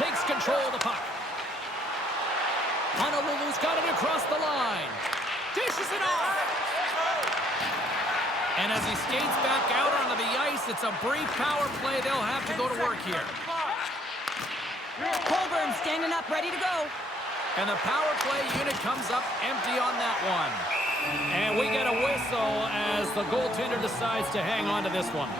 takes control of the puck. Honolulu's got it across the line. Dishes it off. And as he skates back out onto the ice, it's a brief power play. They'll have to go to work here. Colburn standing up, ready to go. And the power play unit comes up empty on that one. And we get a whistle as the goaltender decides to hang on to this one.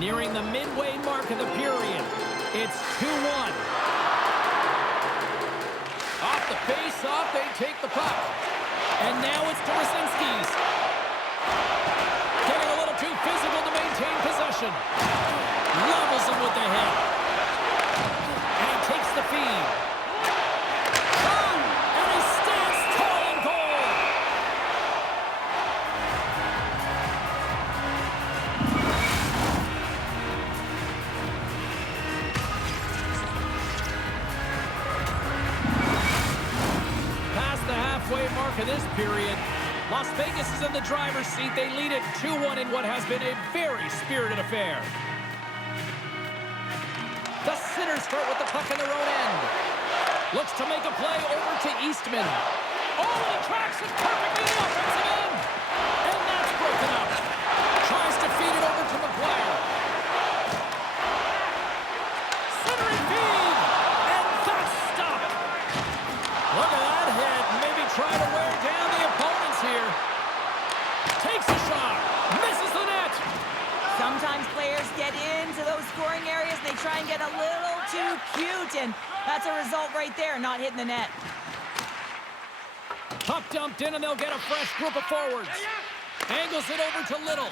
Nearing the midway mark of the period, it's 2-1. Off the face-off, they take the puck. And now it's Tarasinski's. Getting a little too physical to maintain possession. Levels him with the hit. And he takes the feed. And he stands tall in goal. Past the halfway mark of this period, Las Vegas is in the driver's seat. They lead it 2-1 in what has been a very spirited affair. The Sinners start with the puck in their own end. Looks to make a play over to Eastman. Oh, and he tracks it perfectly in the offensive end. And that's broken up. Tries to feed it over to McGuire. Centering feed. And that's stopped. Look at that hit. Maybe try to wear down the opponents here. Takes a shot. Misses the net. Sometimes players get into those scoring areas and they try and get a little too cute, and that's a result right there, not hitting the net. Puck dumped in, and they'll get a fresh group of forwards. Angles it over to Little.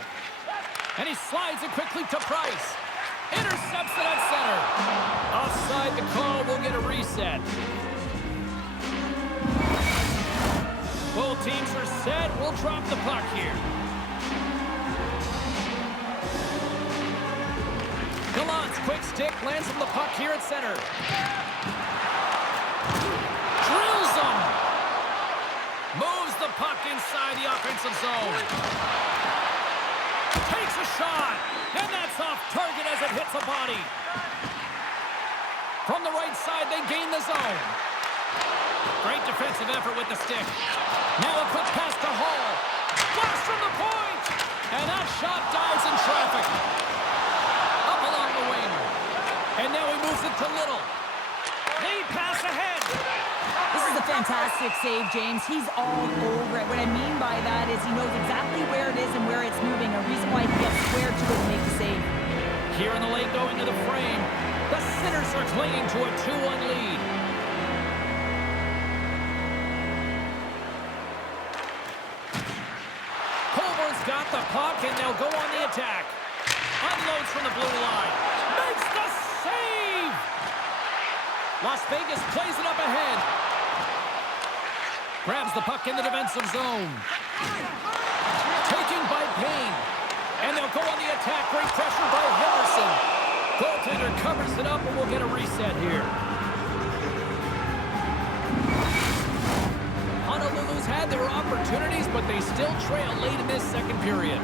And he slides it quickly to Price. Intercepts it at center. Offside the call, we'll get a reset. Both teams are set. We'll drop the puck here. Gallant's quick stick lands on the puck here at center. Drills him. Moves the puck inside the offensive zone. Takes a shot. And that's off target as it hits a body. From the right side, they gain the zone. Great defensive effort with the stick. Now a quick pass to Hall. Blast from the point. And that shot dives in traffic. Up along the wing. And now he moves it to Little. Lead pass ahead. This is a fantastic save, James. He's all over it. What I mean by that is he knows exactly where it is and where it's moving. A reason why he gets square to it and make the save. Here in the lane going to the frame, the Sinners are clinging to a 2-1 lead. Colborne's got the puck, and they'll go on the attack. Unloads from the blue line. Makes the save! Las Vegas plays it up ahead. Grabs the puck in the defensive zone. Taken by Payne. And they'll go on the attack. Great pressure by Henderson. Goaltender covers it up, and we'll get a reset here. Honolulu's had their opportunities, but they still trail late in this second period.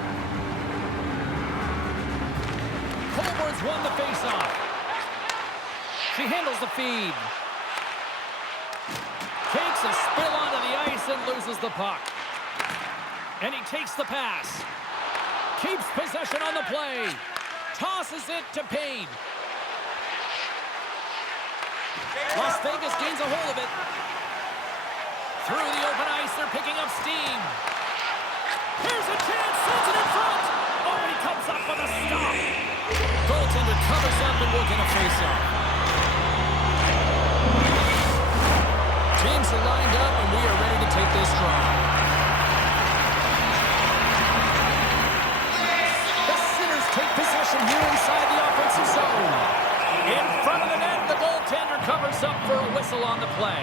Colborne's won the faceoff. She handles the feed. Takes a spill onto the ice and loses the puck. And he takes the pass. Keeps possession on the play. Tosses it to Payne. Las Vegas gains a hold of it. Through the open ice, they're picking up steam. Here's a chance, sends it in front. Oh, and he comes up with a stop. Goaltender covers up and will get a face-off. Teams are lined up, and we are ready to take this draw. The Sinners take possession here inside the offensive zone. In front of the net, the goaltender covers up for a whistle on the play.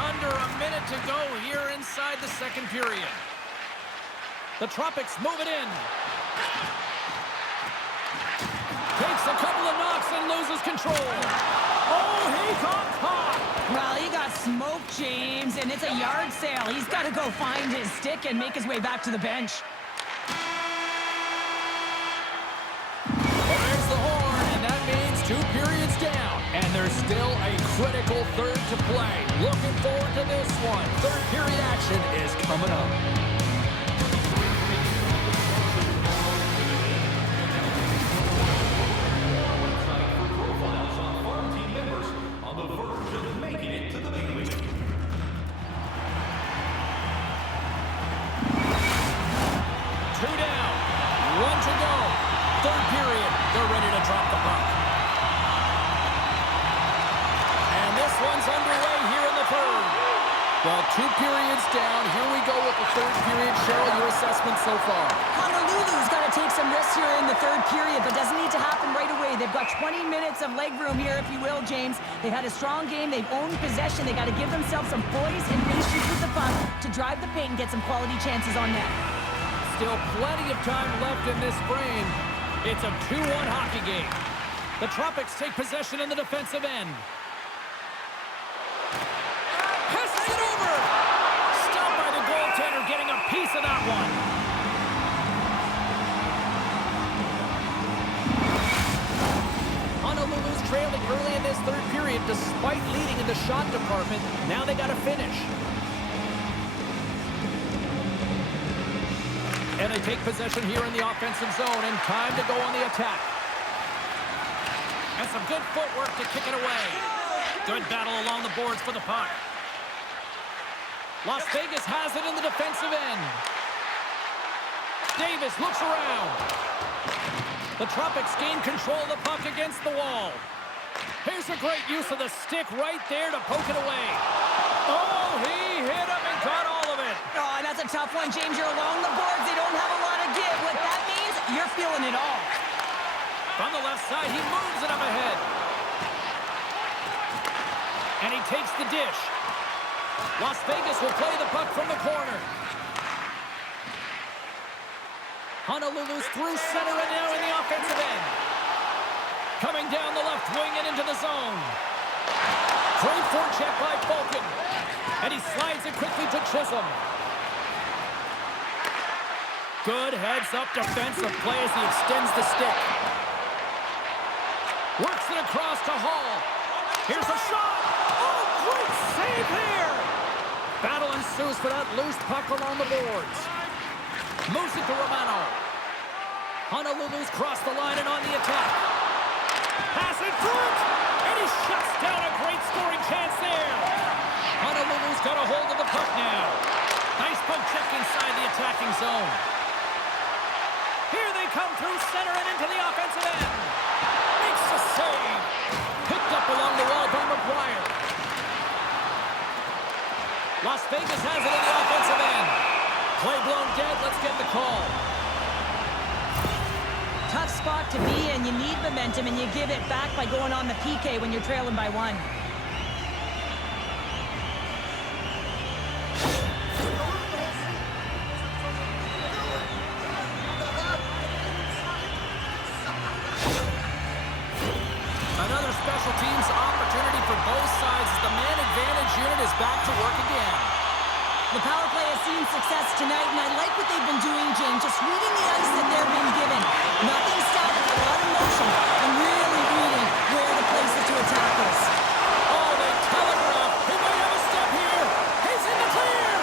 Under a minute to go here inside the second period. The Tropics move it in. Takes a couple of knocks and loses control. Oh, he got caught. Well, you it's a yard sale. He's got to go find his stick and make his way back to the bench. Well, there's the horn, and that means 2 periods down. And there's still a critical third to play. Looking forward to this one. Third period action is coming up. Well, 2 periods down. Here we go with the third period. Cheryl, your assessment so far? Honolulu's got to take some risks here in the third period, but doesn't need to happen right away. They've got 20 minutes of leg room here, if you will, James. They had a strong game. They've owned possession. They got to give themselves some poise and patience with the puck to drive the paint and get some quality chances on net. Still plenty of time left in this frame. It's a 2-1 hockey game. The Tropics take possession in the defensive end. Passes it over! Stopped by the goaltender, getting a piece of that one. Honolulu's trailing early in this third period despite leading in the shot department. Now they got to finish. And they take possession here in the offensive zone, and time to go on the attack. And some good footwork to kick it away. Good battle along the boards for the puck. Las Vegas has it in the defensive end. Davis looks around. The Tropics gain control of the puck against the wall. Here's a great use of the stick right there to poke it away. Oh, he hit him and got all of it. Oh, and that's a tough one, James. You're along the boards. They don't have a lot of give. What that means, you're feeling it all. From the left side, he moves it up ahead. And he takes the dish. Las Vegas will play the puck from the corner. Honolulu's through center and now in the offensive end. Coming down the left wing and into the zone. Great forecheck by Falcon. And he slides it quickly to Chisholm. Good heads-up defensive play as he extends the stick. Works it across to Hall. Here's a shot. Oh, great save here. Battle ensues for that loose puck along the boards. Moves it to Romano. Honolulu's crossed the line and on the attack. Pass in front. And he shuts down a great scoring chance there. Honolulu's got a hold of the puck now. Nice poke check inside the attacking zone. Here they come through center and into the offensive end. Makes the save. Picked up along the wall by McGuire. Las Vegas has it in the offensive end. Play blown dead. Let's get the call. Tough spot to be in. You need momentum, and you give it back by going on the PK when you're trailing by 1. Another special teams opportunity for both sides as the man advantage unit is back to work again. The power play has seen success tonight, and I like what they've been doing, James. Just reading the ice that they're being given. Nothing static, a lot of motion, and really reading where the places to attack is. Oh, they telegraph. He might have a step here. He's in the clear.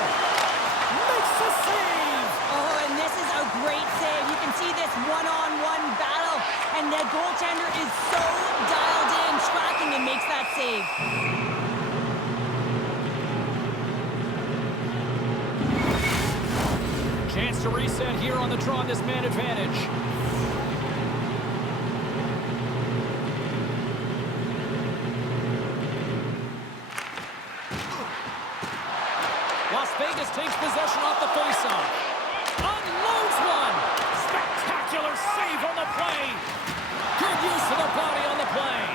Makes the save. Oh, and this is a great save. You can see this one-on-one battle, and the goaltender is so dialed in, tracking and makes that save. Chance to reset here on the draw on this man advantage. Las Vegas takes possession off the faceoff. Unloads one. Spectacular save on the play. Good use of the body on the play.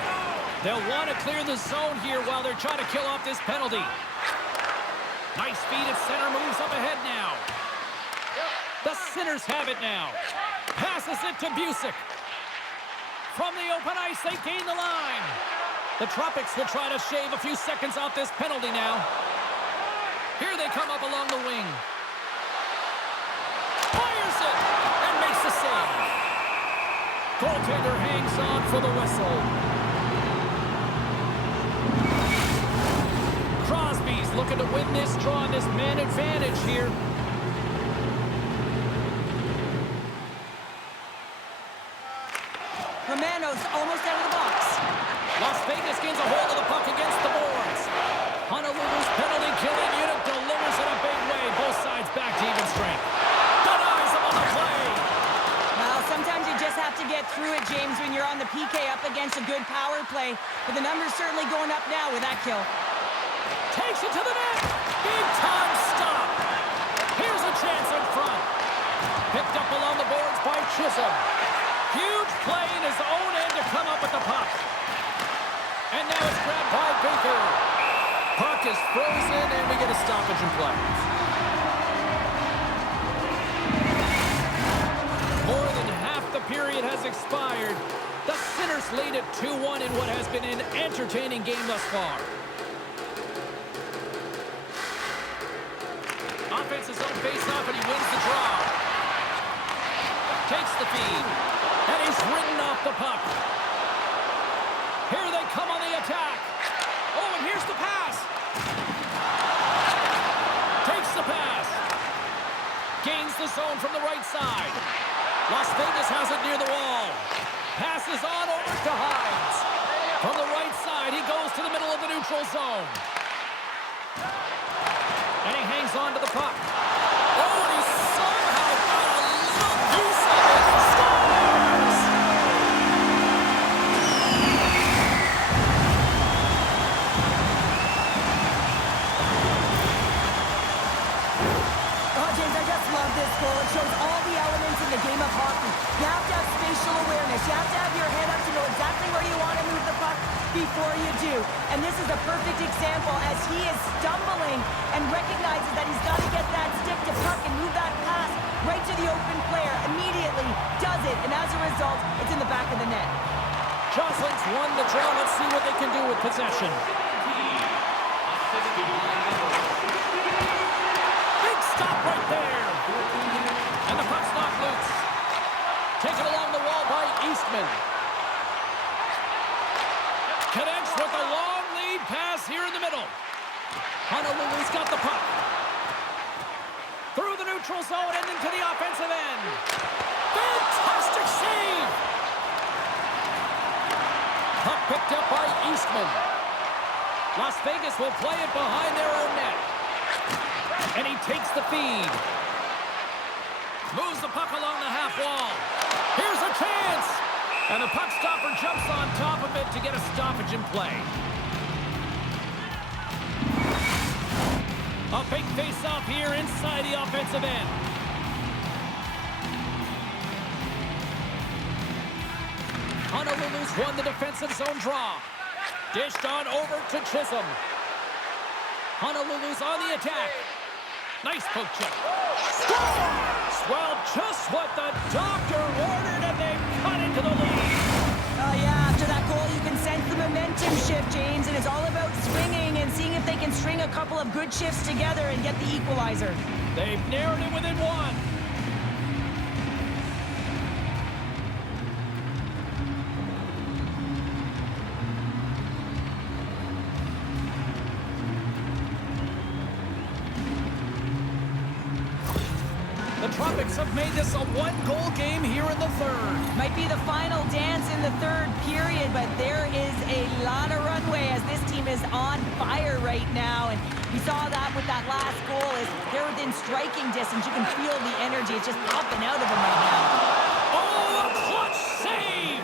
They'll want to clear the zone here while they're trying to kill off this penalty. Nice feed at center, moves up ahead now. The Sinners have it now. Passes it to Busick. From the open ice, they gain the line. The Tropics will try to shave a few seconds off this penalty now. they come up along the wing. Fires it and makes the save. Goaltender hangs on for the whistle. Crosby's looking to win this, drawing this man advantage here. Romano's almost out of the box. Las Vegas gains a hold of the puck against the boards. Honolulu's penalty killing unit delivers in a big way. Both sides back to even strength. Denies him on the play. Well, sometimes you just have to get through it, James, when you're on the PK up against a good power play. But the number's certainly going up now with that kill. Takes it to the net. Big time stop. Here's a chance in front. Picked up along the boards by Chisholm. Huge play in his own end to come up with the puck. And now it's grabbed by Baker. Puck is frozen, and we get a stoppage in play. More than half the period has expired. The Sinners lead at 2-1 in what has been an entertaining game thus far. Offense's own face-off, and he wins the draw. Takes the feed, and he's ridden off the puck. Here they come on the attack. Oh, and here's the pass. Takes the pass. Gains the zone from the right side. Las Vegas has it near the wall. Passes on over to Hines. From the right side, he goes to the middle of the neutral zone. And he hangs on to the puck. Oh, and he somehow got a little piece of it and scores! Oh, James, I just love this goal. It shows all the elements in the game of hockey. You have to have spatial awareness. You have to have your head up to know exactly where you want to move the puck before you do. And this is a perfect example as he is stumbling and recognizes that he's got to get that stick to puck and move that pass right to the open player. Immediately does it, and as a result, it's in the back of the net. Joslin's won the draw. Let's see what they can do with possession. Big stop right there. And the puck's knocked loose. Taken along the wall by Eastman. Connects with a long lead pass here in the middle. Honolulu's got the puck. Through the neutral zone and into the offensive end. Fantastic save! Puck picked up by Eastman. Las Vegas will play it behind their own net. And he takes the feed. Moves the puck along the half wall. Here's a chance! And the puck stopper jumps on top of it to get a stoppage in play. A big face-off here inside the offensive end. Honolulu's won the defensive zone draw. Dished on over to Chisholm. Honolulu's on the attack. Nice poke check. Scores! Well, just what the doctor ordered, and they've cut into the lead. Oh, yeah, after that goal, you can sense the momentum shift, James, and it's all about swinging and seeing if they can string a couple of good shifts together and get the equalizer. They've narrowed it within one. The Tropics have made this a one-goal game here in the third. Might be the final dance in the third period, but there is a lot of runway as this team is on fire right now. And you saw that with that last goal as they're within striking distance. You can feel the energy. It's just popping out of them right now. Oh, a clutch save!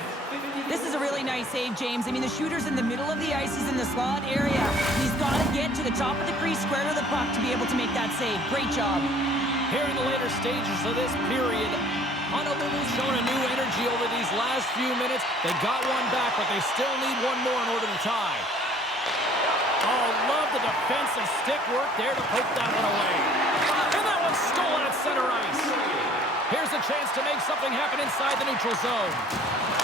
This is a really nice save, James. I mean, the shooter's in the middle of the ice. He's in the slot area. He's got to get to the top of the crease, square to the puck to be able to make that save. Great job. Here in the later stages of this period, Honolulu's shown a new energy over these last few minutes. They got one back, but they still need one more in order to tie. Oh, love the defensive stick work there to poke that one away. And that one's stolen at center ice. Here's a chance to make something happen inside the neutral zone.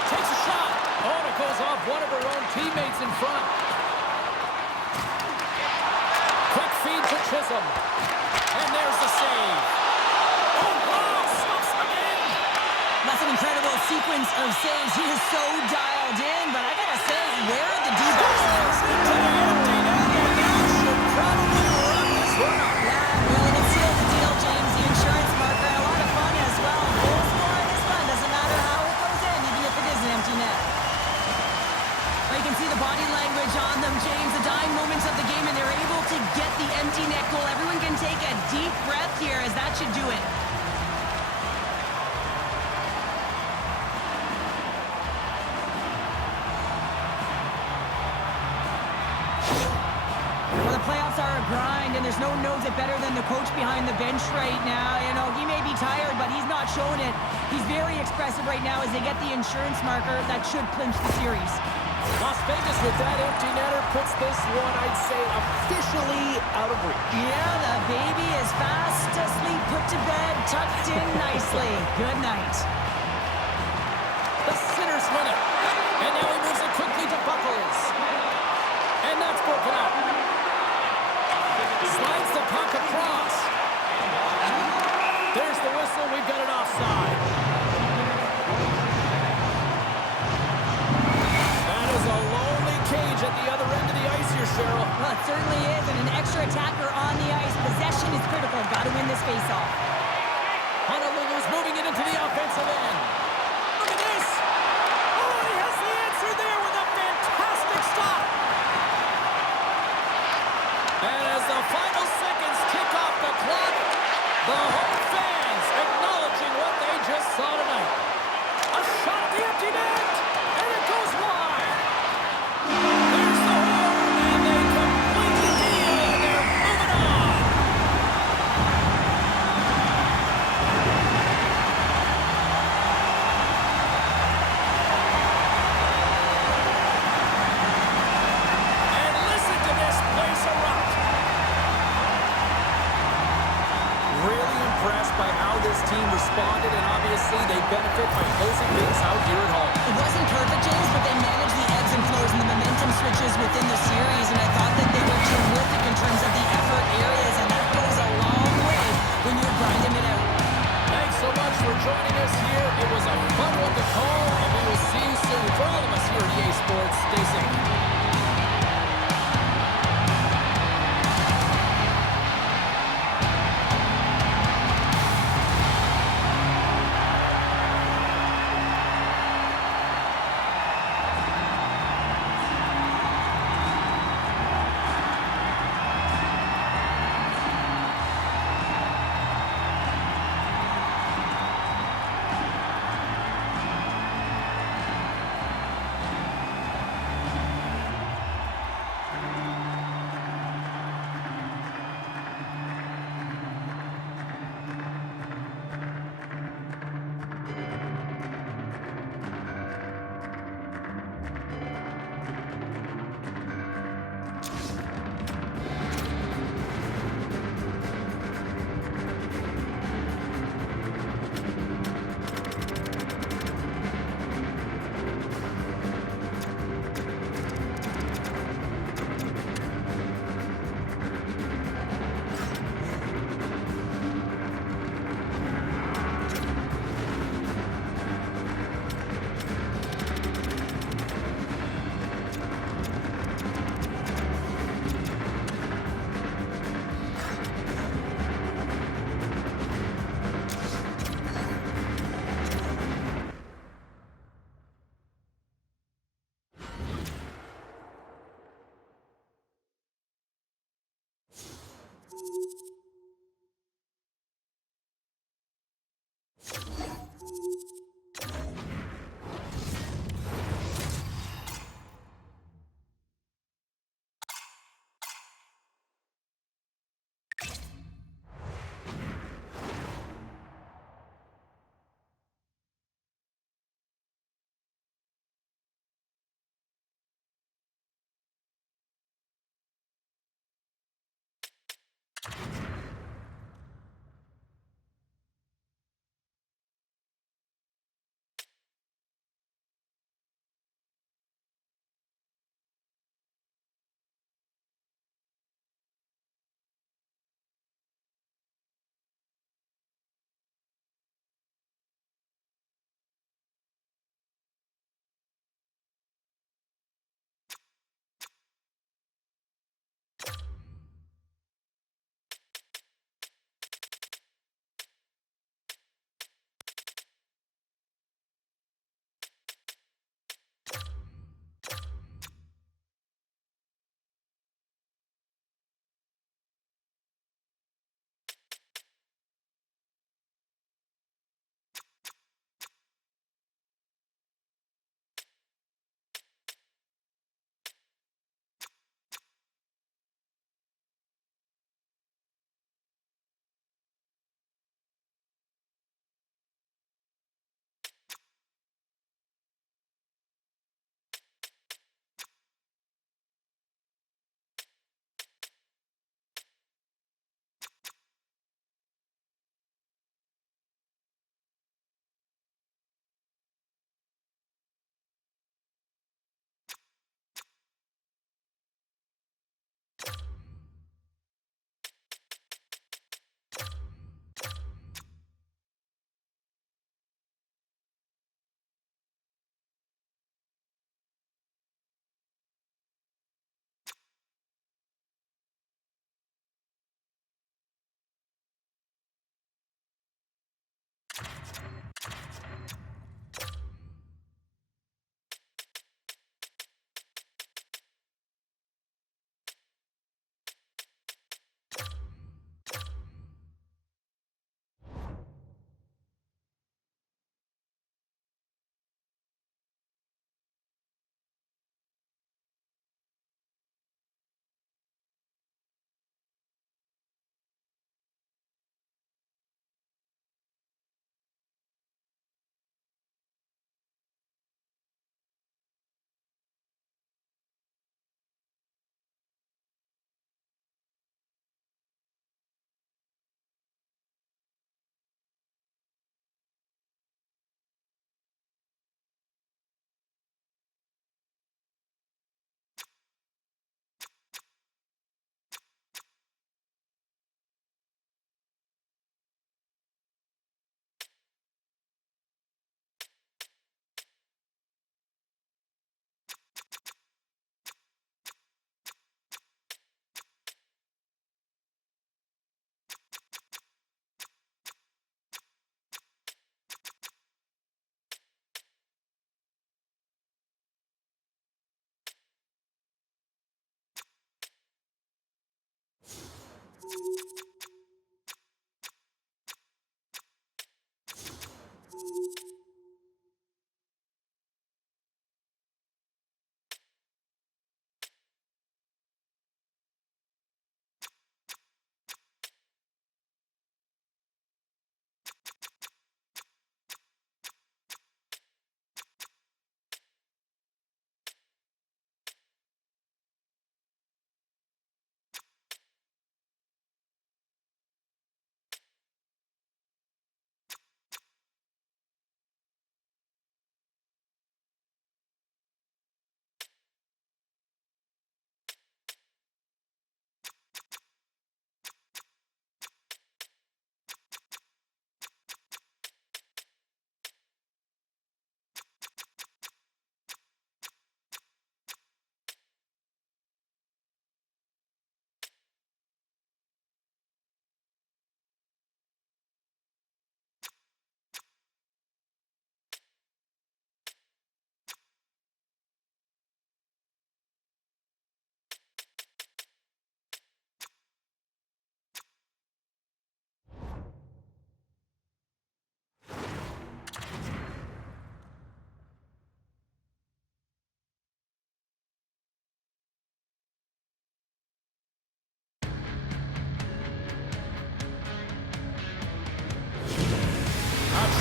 Takes a shot. Oh, and it goes off one of her own teammates in front. Quick feed to Chisholm. And there's the save. Oh, wow, stuffs him in. That's an incredible sequence of saves. He is so dialed in, but I gotta say, where are the D-backs now? To the empty net, and that should probably run this one up. Yeah, well, it sealed the deal, James. The insurance marker, and a lot of fun as well. Goal scoring is fun. Doesn't matter how it goes in, even if it is an empty net. Well, you can see the body language on them, James. The dying moments of the game, and they're able to get the empty net goal. Everyone can take a deep breath here, as that should do it. Well, the playoffs are a grind, and there's no one knows it better than the coach behind the bench right now. You know, he may be tired, but he's not showing it. He's very expressive right now as they get the insurance marker that should clinch the series. Las Vegas with that empty netter puts this one, I'd say, officially out of reach. Yeah, the baby is fast asleep, put to bed, tucked in nicely. Good night. The Sinners win it. And now he moves it quickly to Buckles. And that's broken up. Slides the puck across. There's the whistle. We've got an offside. That is a lonely cage at the other end of the ice here, Cheryl. Well, it certainly is, and an extra attacker on the ice. Possession is critical. Got to win this faceoff. Honolulu's moving it into the offensive end. Look at this. Oh, he has the answer there with a fantastic stop. And as the final seconds tick off the clock, the home fans acknowledging what they just saw tonight. A shot at the empty net, and it goes wide. There's the horn, and they complete the deal, and they're moving on. And listen to this place erupt. Really impressed by how this team responded, and obviously they benefit by closing things out here at home. It wasn't perfect, James, but they managed the ebbs and flows and the momentum switches within the series, and I thought that they were terrific in terms of the effort areas, and that goes a long way when you're grinding it out. Thanks so much for joining us here. It was a fun one to call, and we will see you soon. For all of us here at EA Sports, stay safe. A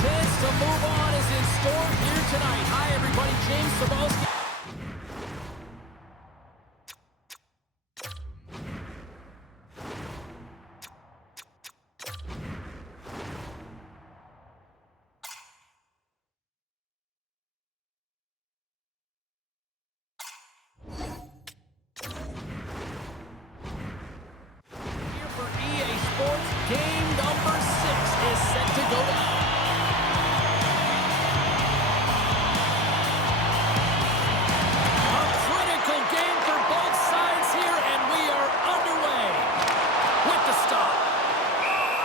chance to move on is in store here tonight. Hi, everybody. James Cybulski. Here for EA Sports, game number 6 is set to go down. A critical game for both sides here, and we are underway with the stop.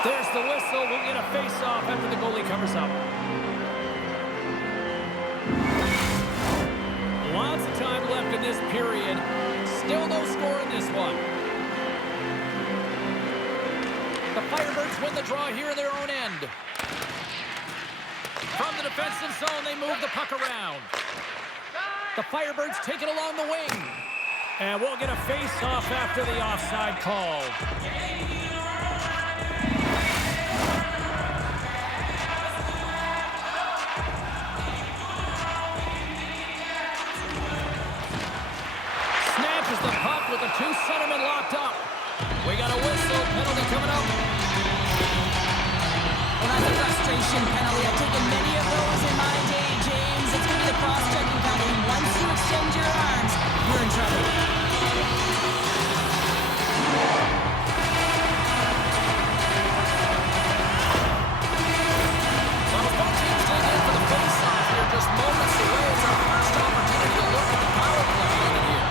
There's the whistle. We'll get a face-off after the goalie covers up. Lots of time left in this period. Still no score in this one. The Firebirds win the draw here in their own end. From the defensive zone, they move the puck around. The Firebirds take it along the wing. And we'll get a face-off after the offside call. Snatches the puck with the two centermen locked up. We got a whistle, penalty coming up. Well, that's a frustration penalty. I've taken many of those in my day, James. It's going to be the cross-checking penalty. Once you extend your arms, you're in trouble. Well, both teams dig in for the face-off here, just moments away. It's our first opportunity to look at the power play unit here.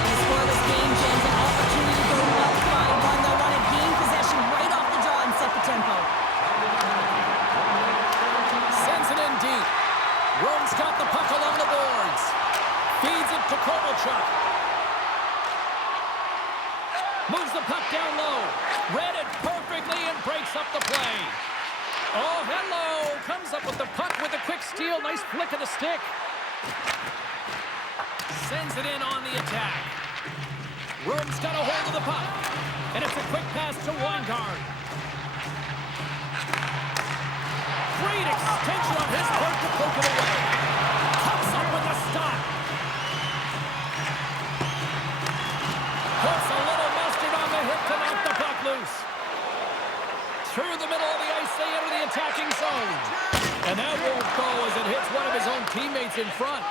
In a scoreless game, James, an opportunity to go up by one. They'll want to gain possession right off the draw and set the tempo. Sends it in deep. Rome's got the puck along the boards. Feeds it to Kovalchuk. Moves the puck down low. Read it perfectly and breaks up the play. Oh, hello. Comes up with the puck with a quick steal. Nice flick of the stick. Sends it in on the attack. Rome's got a hold of the puck. And it's a quick pass to Weingart. Great extension on his part to poke it away. Comes up with a stop. Puts a little mustard on the hip to knock the puck loose. Through the middle of the ice, they enter the attacking zone. And that won't go as it hits one of his own teammates in front.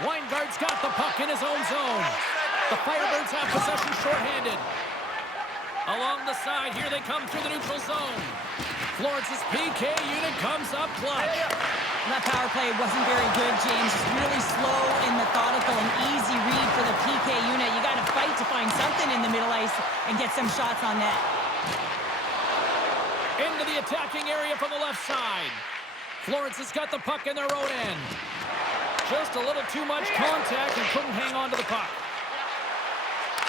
Weingart's got the puck in his own zone. The Firebirds have possession shorthanded. Along the side, here they come through the neutral zone. Florence's PK unit comes up clutch. That power play wasn't very good, James. Just really slow and methodical and easy read for the PK unit. You got to fight to find something in the middle ice and get some shots on net. Into the attacking area from the left side. Florence has got the puck in their own end. Just a little too much contact and couldn't hang on to the puck.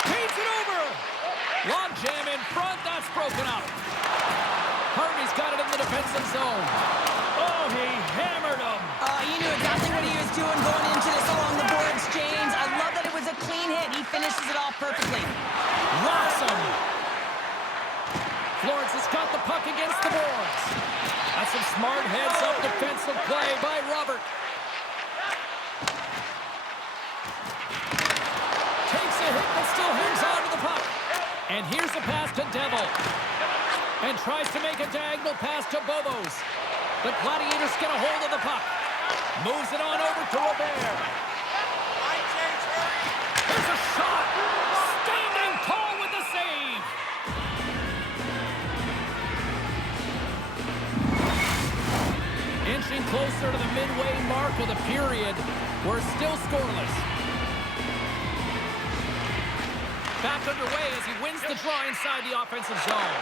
Feeds it over. Log jam in front. That's broken up. Harvey's got it in the defensive zone. Oh, he hammered him. He knew exactly what he was doing going into this along the boards, James. I love that it was a clean hit. He finishes it off perfectly. Rocks him. Florence has got the puck against the boards. That's some smart heads-up defensive play by Robert. Takes a hit but still hangs on to the puck. And here's a pass to Devil. And tries to make a diagonal pass to Bobos. The Gladiators get a hold of the puck. Moves it on over to Robert. There's a shot. Standing tall with the save. Inching closer to the midway mark of the period. We're still scoreless. Back underway as he wins the draw inside the offensive zone.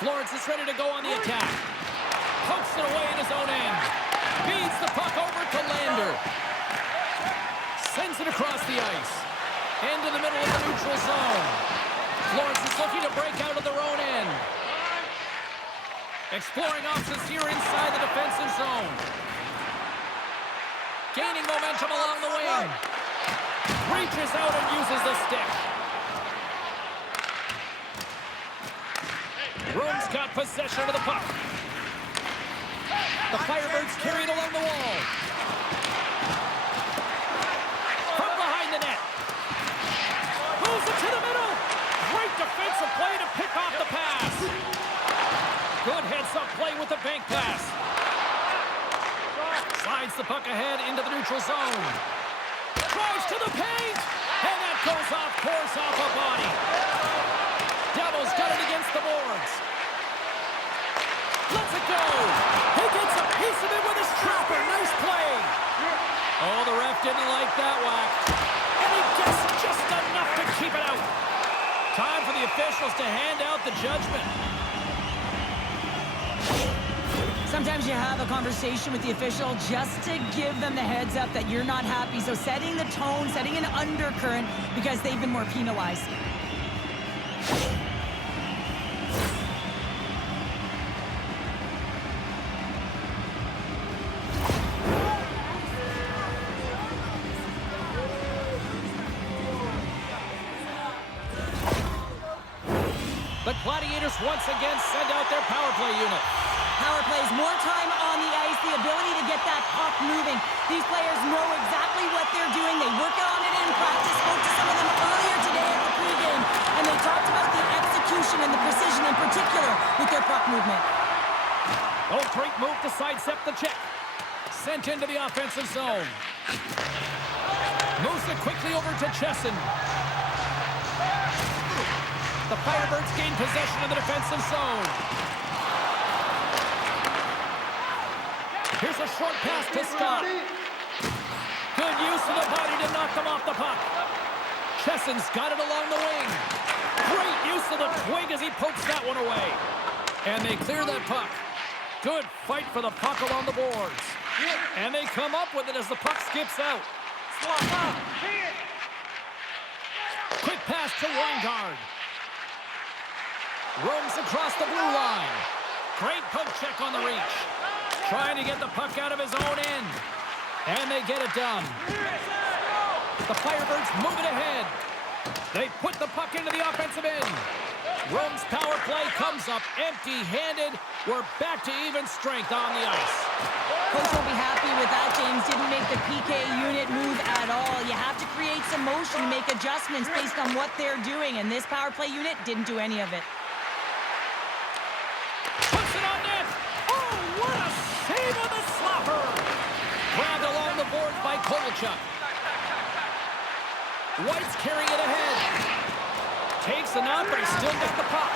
Florence is ready to go on the attack. Pokes it away in his own end. Feeds the puck over to Lander. Sends it across the ice. Into the middle of the neutral zone. Florence is looking to break out of their own end. Exploring options here inside the defensive zone. Gaining momentum along the wing. Reaches out and uses the stick. Rome's got possession of the puck. The Firebirds carry it along the wall. From behind the net. Moves it to the middle. Great defensive play to pick off the pass. Good heads-up play with the bank pass. Slides the puck ahead into the neutral zone. Drives to the paint. And that goes off course off a body. Devil's got it against the boards. Let's it go. He gets a piece of it with his trapper. Nice play. Oh, the ref didn't like that whack. And he gets just enough to keep it out. Time for the officials to hand out the judgment. Sometimes you have a conversation with the official just to give them the heads up that you're not happy. So setting the tone, setting an undercurrent because they've been more penalized. The Gladiators once again send out their power play unit. Power plays, more time on the ice, the ability to get that puck moving. These players know exactly what they're doing. They work on it in practice. Spoke to some of them earlier today at the pregame, and they talked about the execution and the precision in particular with their puck movement. Oh, great move to sidestep the check. Sent into the offensive zone. Moves it quickly over to Chesson. The Firebirds gain possession of the defensive zone. Here's a short pass to Scott. Good use of the body to knock them off the puck. Chesson's got it along the wing. Great use of the twig as he pokes that one away. And they clear that puck. Good fight for the puck along the boards. And they come up with it as the puck skips out. Quick pass to Weingard. Roams across the blue line. Great poke check on the reach. Trying to get the puck out of his own end. And they get it done. The Firebirds move it ahead. They put the puck into the offensive end. Rome's power play comes up empty-handed. We're back to even strength on the ice. Coach will be happy with that, James. Didn't make the PK unit move at all. You have to create some motion, make adjustments based on what they're doing, and this power play unit didn't do any of it. Puts it on net. Oh, what a save on the slapper. Grabbed along the board by Kovalchuk. White's carrying it ahead. Takes a knock, but he's still got the puck.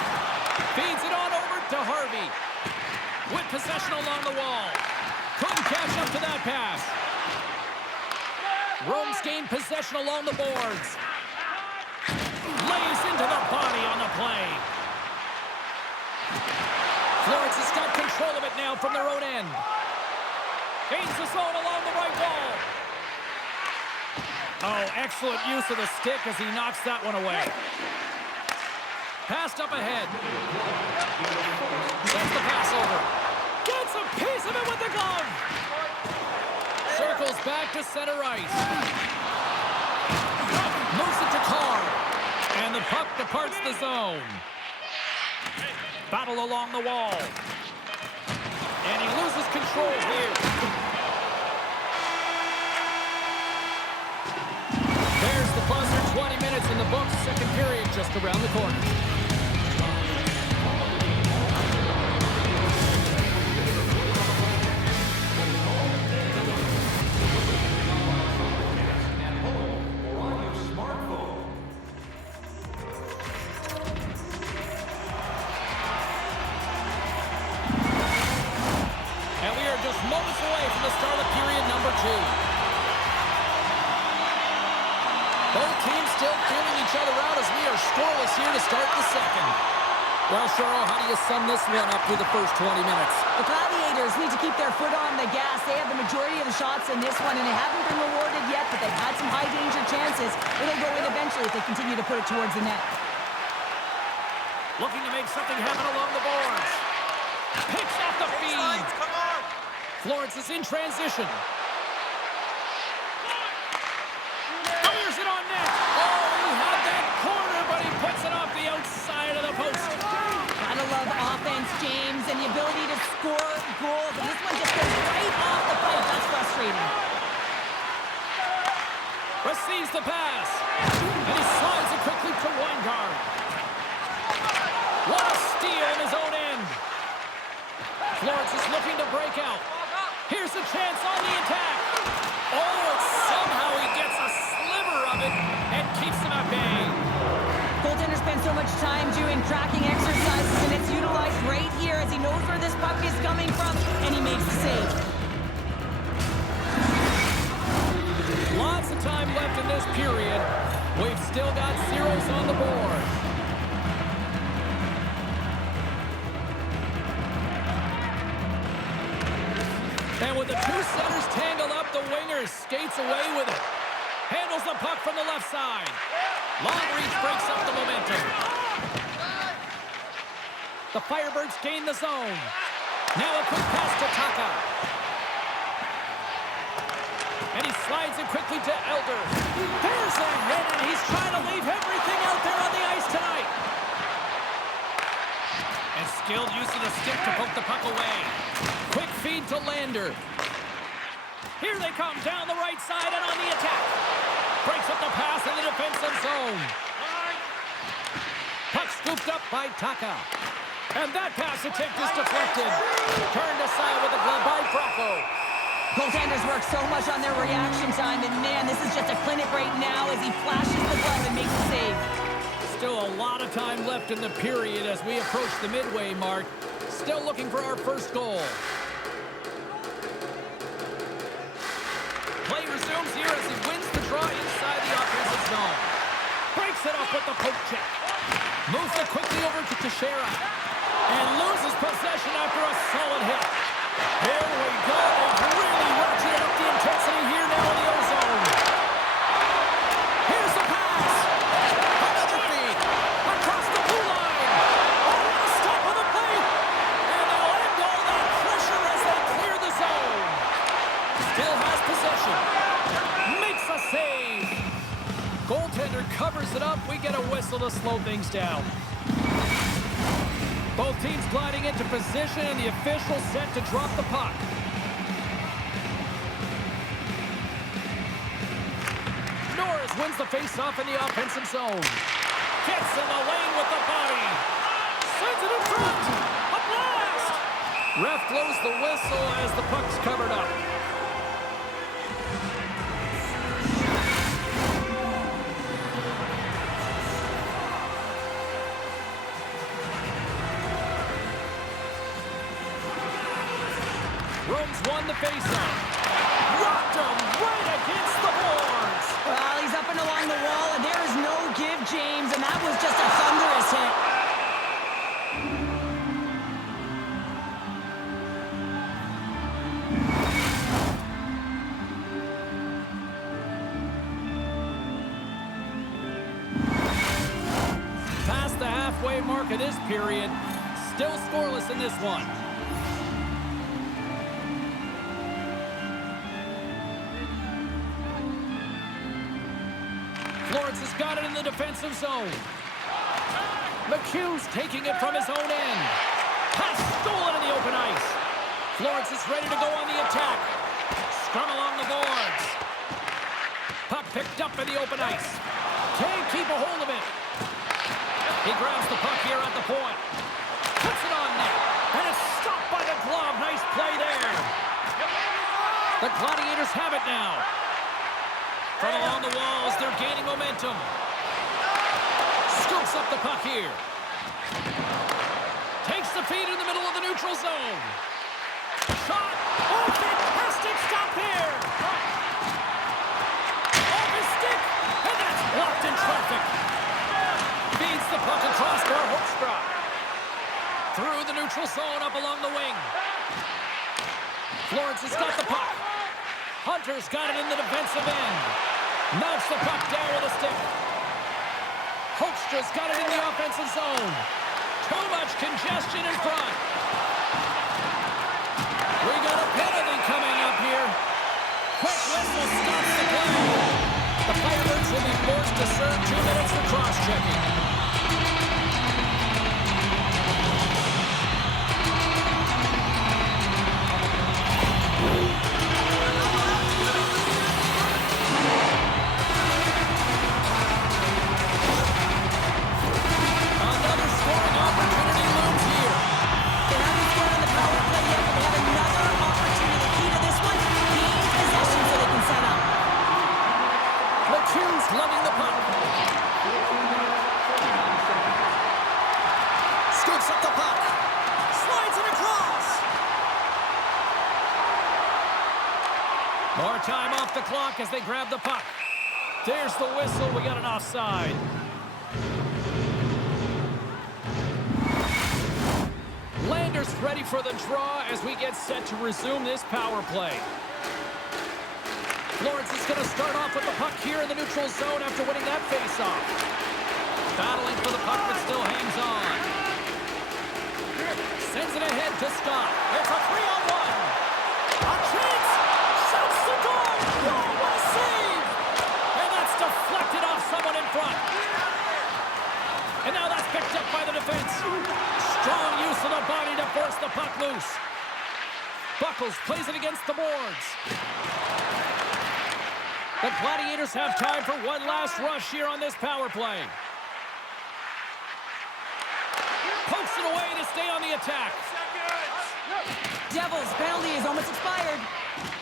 Feeds it on over to Harvey. With possession along the wall. Couldn't catch up to that pass. Rome's gained possession along the boards. Lays into the body on the play. Florence has got control of it now from their own end. Gains the zone along the right wall. Oh, excellent use of the stick as he knocks that one away. Passed up ahead. Sends the pass over. Gets a piece of it with the glove. Circles back to center ice. Moves it to Carr. And the puck departs the zone. Battle along the wall. And he loses control here. There's the buzzer. 20 minutes in the books. Second period just around the corner. Moments away from the start of period number 2. Both teams still feeling each other out as we are scoreless here to start the second. Well, Cheryl, how do you sum this one up through the first 20 minutes? The Gladiators need to keep their foot on the gas. They have the majority of the shots in this one, and they haven't been rewarded yet, but they've had some high-danger chances. It'll go in eventually if they continue to put it towards the net. Looking to make something happen along the boards. Picks off the feed. Florence is in transition. Fires it on net. Oh, he had that corner, but he puts it off the outside of the post. Gotta love offense, James, and the ability to score goals. And this one just goes right off the pipe. That's frustrating. Receives the pass. And he slides it quickly to Weingart. What a steal in his own end. Florence is looking to break out. Here's a chance on the attack. Oh, and somehow he gets a sliver of it and keeps him at bay. Goaltender spends so much time doing tracking exercises, and it's utilized right here as he knows where this puck is coming from, and he makes the save. Lots of time left in this period. We've still got zeros on the board. And with the two centers tangled up, the winger skates away with it. Handles the puck from the left side. Long reach breaks up the momentum. The Firebirds gain the zone. Now a quick pass to Taka. And he slides it quickly to Elder. There's a hit, and he's trying to leave everything out there on the ice tonight. And skilled use of the stick to poke the puck away. Quick feed to Lander. Here they come down the right side and on the attack. Breaks up the pass in the defensive zone. Puck scooped up by Taka. And that pass attempt is deflected. Turned aside with a glove by Bracco. Goaltenders work so much on their reaction time, and man, this is just a clinic right now as he flashes the glove and makes the save. Still a lot of time left in the period as we approach the midway mark. Still looking for our first goal. Play resumes here as he wins the draw inside the offensive zone. Breaks it up with the poke check. Moves it quickly over to Teixeira. And loses possession after a solid hit. Here we go. They've really ratcheted up the intensity here now in the O-zone. Here's the pass. Another feed. Across the blue line. Oh, what a stop on the plate. And they'll end all that pressure as they clear the zone. Still has possession. Makes a save. Goaltender covers it up. We get a whistle to slow things down. Both teams gliding into position, and the official set to drop the puck. Norris wins the face-off in the offensive zone. Gets in the lane with the body. Sends it in front. A blast! Ref blows the whistle as the puck's covered up. Rome's won the faceoff. Rocked him right against the boards. Well, he's up and along the wall, and there is no give, James, and that was just a thunderous hit. Past the halfway this period. Still scoreless in this one. Florence has got it in the defensive zone. McHugh's taking it from his own end. Pass stolen in the open ice. Florence is ready to go on the attack. Scrum along the boards. Puck picked up in the open ice. Can't keep a hold of it. He grabs the puck here at the point. Puts it on net. And it's stopped by the glove. Nice play there. The Gladiators have it now. From along the walls, they're gaining momentum. Scoops up the puck here. Takes the feed in the middle of the neutral zone. Shot. Oh, fantastic stop here. Off his stick. And that's blocked in traffic. Feeds the puck across for Hoekstra. Through the neutral zone up along the wing. Florence has got the puck. Hunter's got it in the defensive end. Knocks the puck down with a stick. Hoekstra's got it in the offensive zone. Too much congestion in front. We got a penalty coming up here. Quick whistle stops the play. The Firebirds will be forced to serve 2 minutes for cross-checking. Lugging the puck. Scoops up the puck. Slides it across. More time off the clock as they grab the puck. There's the whistle. We got an offside. Landers ready for the draw as we get set to resume this power play. Florence is going to start off with the puck here in the neutral zone after winning that face-off. Battling for the puck, but still hangs on. Sends it ahead to Scott. It's a 3-on-1. A chance. Shoots the goal. Oh, what a save. And that's deflected off someone in front. And now that's picked up by the defense. Strong use of the body to force the puck loose. Buckles plays it against the boards. The Gladiators have time for one last rush here on this power play. Pokes it away to stay on the attack. Devils, penalty is almost expired.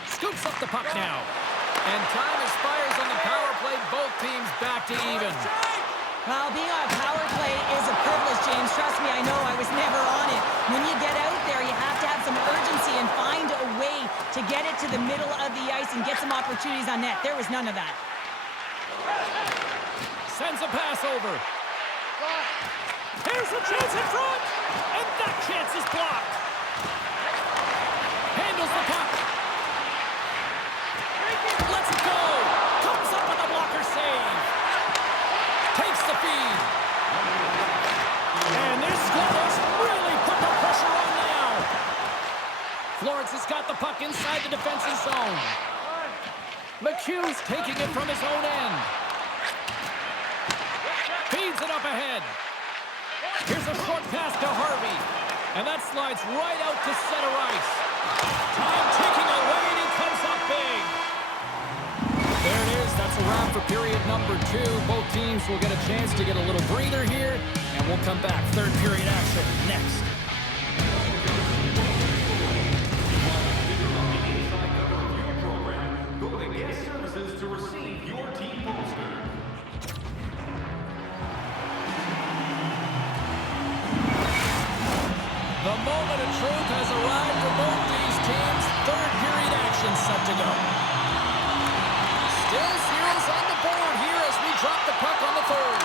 Scoops up the puck now. And time expires on the power play. Both teams back to even. Well, being on a power play is a privilege, James. Trust me, I know. I was never on it. When you get out there, you have to have some urgency and find a way to get it to the middle of the ice and get some opportunities on net. There was none of that. Sends a pass over. Here's a chance in front. And that chance is blocked. Handles the puck. Let's go. Comes up with a blocker save. Takes the feed. And this score has really put the pressure on now. Florence has got the puck inside the defensive zone. McHugh's taking it from his own end. Feeds it up ahead. Here's a short pass to Harvey. And that slides right out to center ice. Time ticking away, and he comes up big. There it is. That's a wrap for period number 2. Both teams will get a chance to get a little breather here, and we'll come back. Third period action next. The moment of truth has arrived for both these teams. Third period action set to go. Still zeros on the board here as we drop the puck on the third.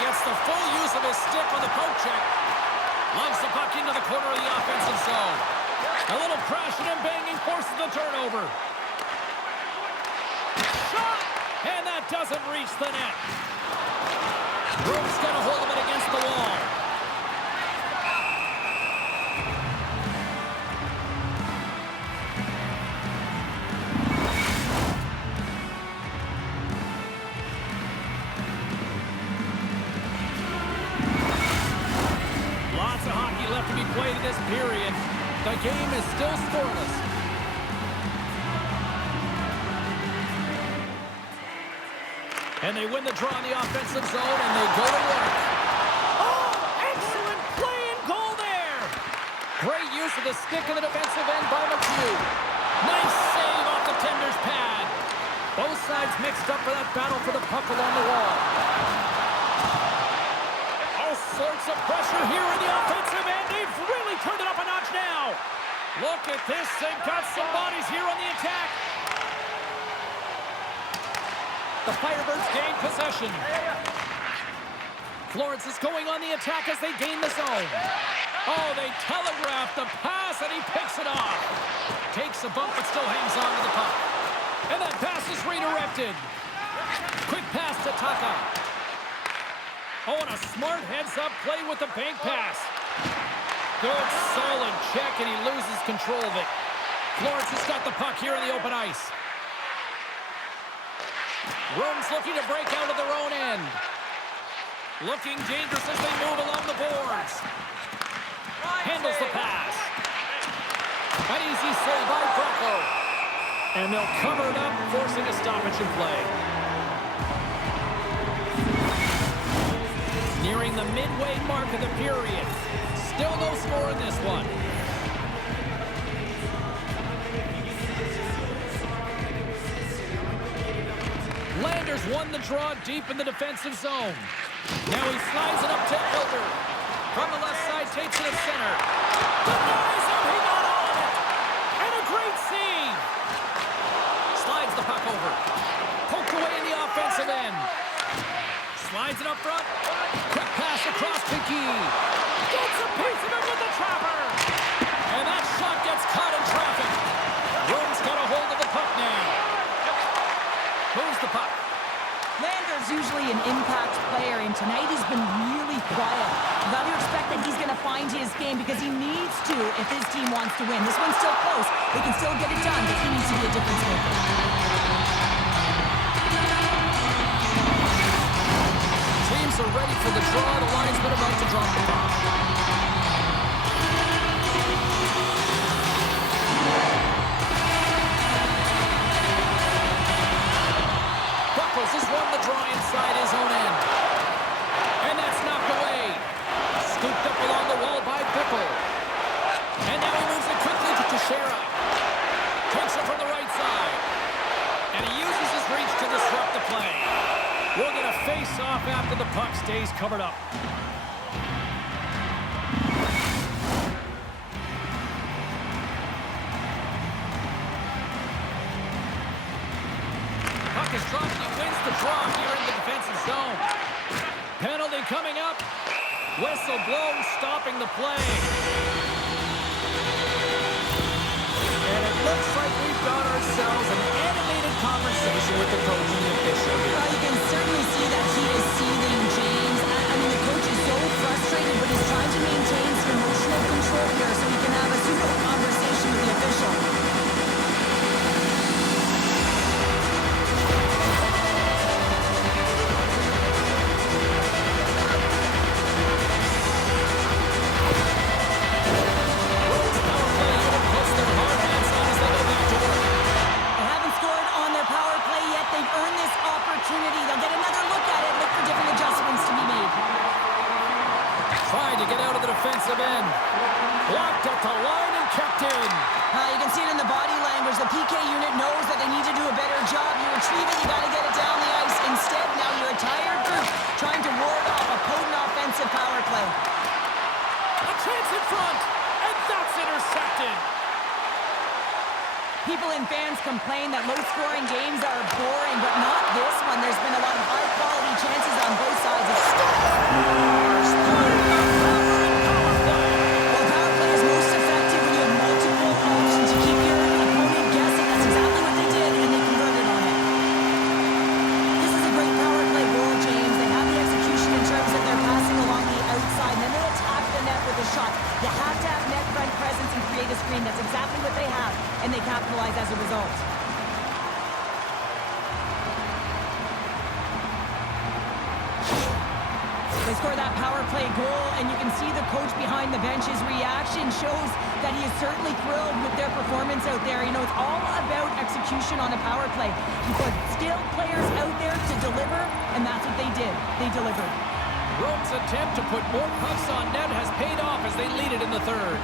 Gets the full use of his stick on the poke check. Lugs the puck into the corner of the offensive zone. A little crashing and banging forces the turnover. Shot! And that doesn't reach the net. Rome's got a hold of it against the wall. Lots of hockey left to be played in this period. The game is still scoreless. And they win the draw in the offensive zone, and they go to work. Oh, excellent play and goal there. Great use of the stick in the defensive end by McHugh. Nice save off the tender's pad. Both sides mixed up for that battle for the puck along the wall. All sorts of pressure here in the offensive end. They've really turned it up a notch now. Look at this. They've got some bodies here on the attack. The Firebirds gain possession. Florence is going on the attack as they gain the zone. Oh, they telegraph the pass, and he picks it off. Takes a bump, but still hangs on to the puck. And that pass is redirected. Quick pass to Taka. Oh, and a smart heads-up play with the bank pass. Good, solid check, and he loses control of it. Florence has got the puck here in the open ice. Rome's looking to break out of their own end. Looking dangerous as they move along the boards. Handles the pass. An easy save by Bracco. And they'll cover it up, forcing a stoppage in play. Nearing the midway mark of the period. Still no score in this one. Landers won the draw deep in the defensive zone. Now he slides it up to Hilder. From the left side, takes it to center. Denies him, he got on it! And a great save! Slides the puck over. Poked away in the offensive end. Slides it up front. Quick pass across to Gee. Gets a piece of it with the trapper! And that shot gets caught in traffic. Rome's got a hold of the puck now. Moves the puck. Landers usually an impact player, and tonight he's been really quiet. You got to expect that he's going to find his game because he needs to if his team wants to win. This one's still close. They can still get it done, but he needs to be a difference maker. Teams are ready for the draw. The linesman about to drop the puck. Buckles has won the draw inside his own end. And that's knocked away. Scooped up along the wall by Bickle. And now he moves it quickly to Teixeira. Takes it from the right side. And he uses his reach to disrupt the play. We're going to face off after the puck stays covered up. Puck is dropped. He wins the draw here in the defensive zone. Penalty coming up. Whistle blown, stopping the play. And it looks like we've got ourselves an animated conversation with the coach and the official here. Well, you can certainly see that he is seething, James. I mean, the coach is so frustrated, but he's trying to maintain some emotional control here so he can have a suitable conversation with the official. They'll get another look at it, look for different adjustments to be made. Trying to get out of the defensive end. Blocked at the line and kept in. You can see it in the body language. The PK unit knows that they need to do a better job. You retrieve it, you got to get it down the ice. Instead, now you're a tired group trying to ward off a potent offensive power play. A chance in front, and that's intercepted. People and fans complain that low-scoring games are boring, but not this one. There's been a lot of high-quality chances on both sides. Well, power play is most effective when you have multiple options to keep your opponent guessing. That's exactly what they did, and they converted on it. This is a great power play goal, James. They have the execution in terms the result. They score that power play goal, and you can see the coach behind the bench's reaction shows that he is certainly thrilled with their performance out there. You know, it's all about execution on a power play. You put skilled players out there to deliver, and that's what they did. They delivered. Rome's attempt to put more pucks on net has paid off as they lead it in the third.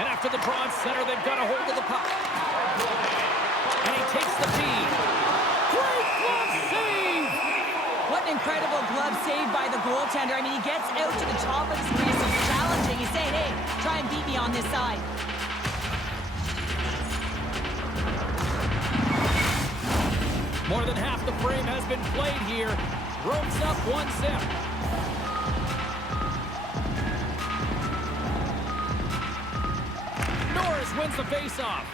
And after the draw at center, they've got a hold of the puck. And he takes the feed. Great glove save! What an incredible glove save by the goaltender. I mean, he gets out to the top of his crease. He's challenging. He's saying, hey, try and beat me on this side. More than half the frame has been played here. Rome's up 1-0. Norris wins the faceoff.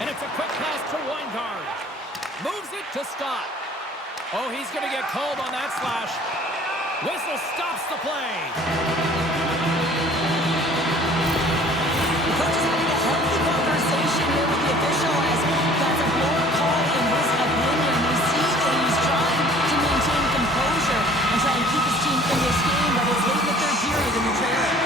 And it's a quick pass to Weingart. Moves it to Scott. Oh, he's going to get called on that slash. Whistle stops the play. The coach is having a healthy conversation here with the official as that's a blown call in his opinion. We see that he's trying to maintain composure and try and keep his team in this game, but it's late in the third period in the trailer.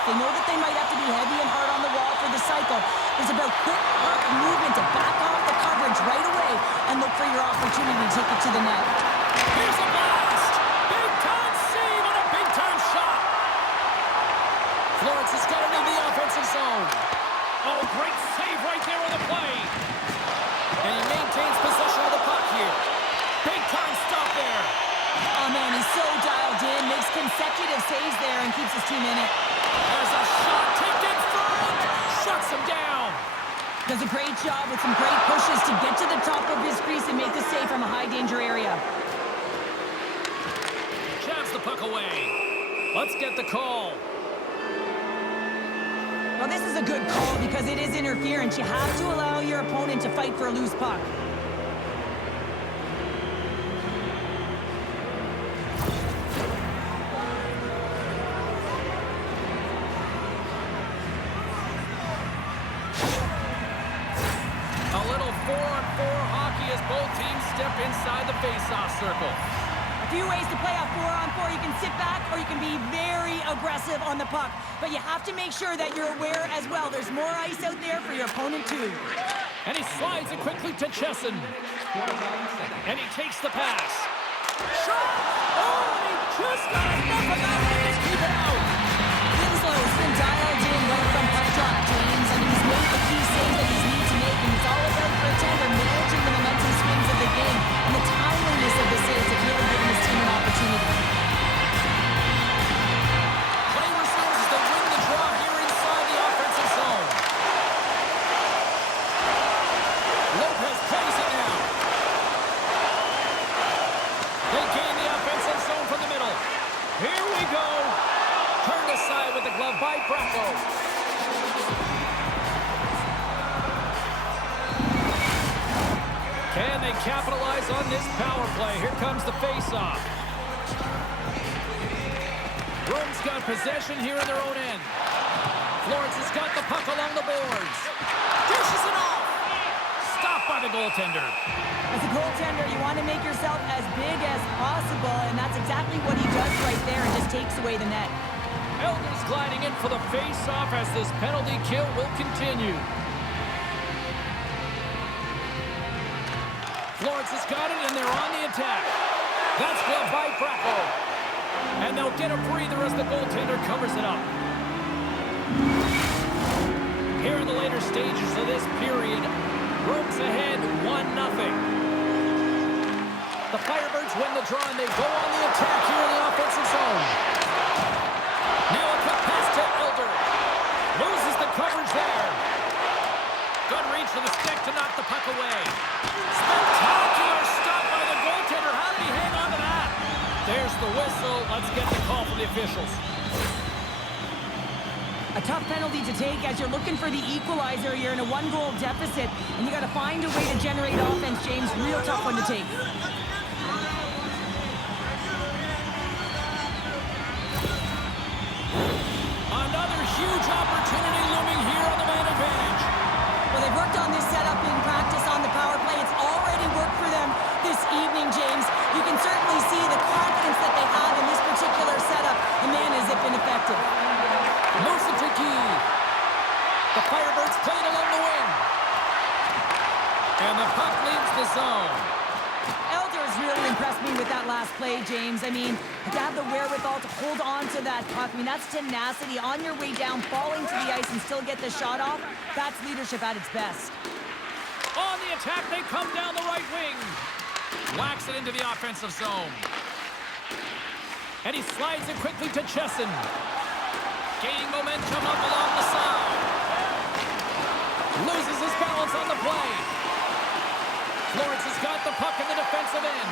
They know that they might have to be heavy and hard on the wall for the cycle. It's about quick puck movement to back off the coverage right away and look for your opportunity to take it to the net. Here's a blast! Big-time save and a big-time shot! Florence has got it in the offensive zone. Oh, great save right there on the play. And he maintains possession of the puck here. Big-time stop there. Oh, man, he's so dialed in, makes consecutive saves there and keeps his team in it. There's a shot kicked in front. Shuts him down. Does a great job with some great pushes to get to the top of his crease and make the save from a high-danger area. Jabs the puck away. Let's get the call. Well, this is a good call because it is interference. You have to allow your opponent to fight for a loose puck. Both teams step inside the face-off circle. A few ways to play a 4-on-4. You can sit back or you can be very aggressive on the puck. But you have to make sure that you're aware as well. There's more ice out there for your opponent too. And he slides it quickly to Chesson. And he takes the pass. Shot! Oh, he just got enough of that and just keep it out. Winslow's been dialed in right from puck drop, James, and he's made the key saves that he's need to make, and it's all about for a tender managing the momentum swings of the game and the timeliness of the saves have really given his team an opportunity. Play resumes as they win the draw here inside the offensive zone. Lopez plays it now. They gain the offensive zone from the middle. Here we go. Turned aside with the glove by Bracco. Can they capitalize on this power play? Here comes the face-off. Rome's got possession here in their own end. Florence has got the puck along the boards. Dishes it off. Stopped by the goaltender. As a goaltender, you want to make yourself as big as possible, and that's exactly what he does right there and just takes away the net. Elder's gliding in for the face-off as this penalty kill will continue. Florence has got it, and they're on the attack. That's gloved by Bracco. And they'll get a breather as the goaltender covers it up. Here in the later stages of this period, Rome's ahead 1-0. The Firebirds win the draw, and they go on the attack here in the offensive zone. Now a cut pass to Elder. Loses the coverage there. Good reach for the stick to knock the puck away. Spectacular stop by the goaltender. How did he hang on to that? There's the whistle. Let's get the call from the officials. A tough penalty to take as you're looking for the equalizer. You're in a one-goal deficit, and you got to find a way to generate offense, James. Real tough one to take. Another huge opportunity looming here on the man advantage. Well, they've worked on this setup in practice on the power play. It's already worked for them this evening, James. You can certainly see the confidence that they have in this particular setup, and man, has it been effective. Musatiki. The Firebirds played along the wing. And the puck leaves the zone. Elders really impressed me with that last play, James. I mean, to have the wherewithal to hold on to that puck, I mean, that's tenacity on your way down, falling to the ice and still get the shot off. That's leadership at its best. On the attack, they come down the right wing. Whacks it into the offensive zone. And he slides it quickly to Chesson. Gaining momentum up along the side. Loses his balance on the play. Florence has got the puck in the defensive end.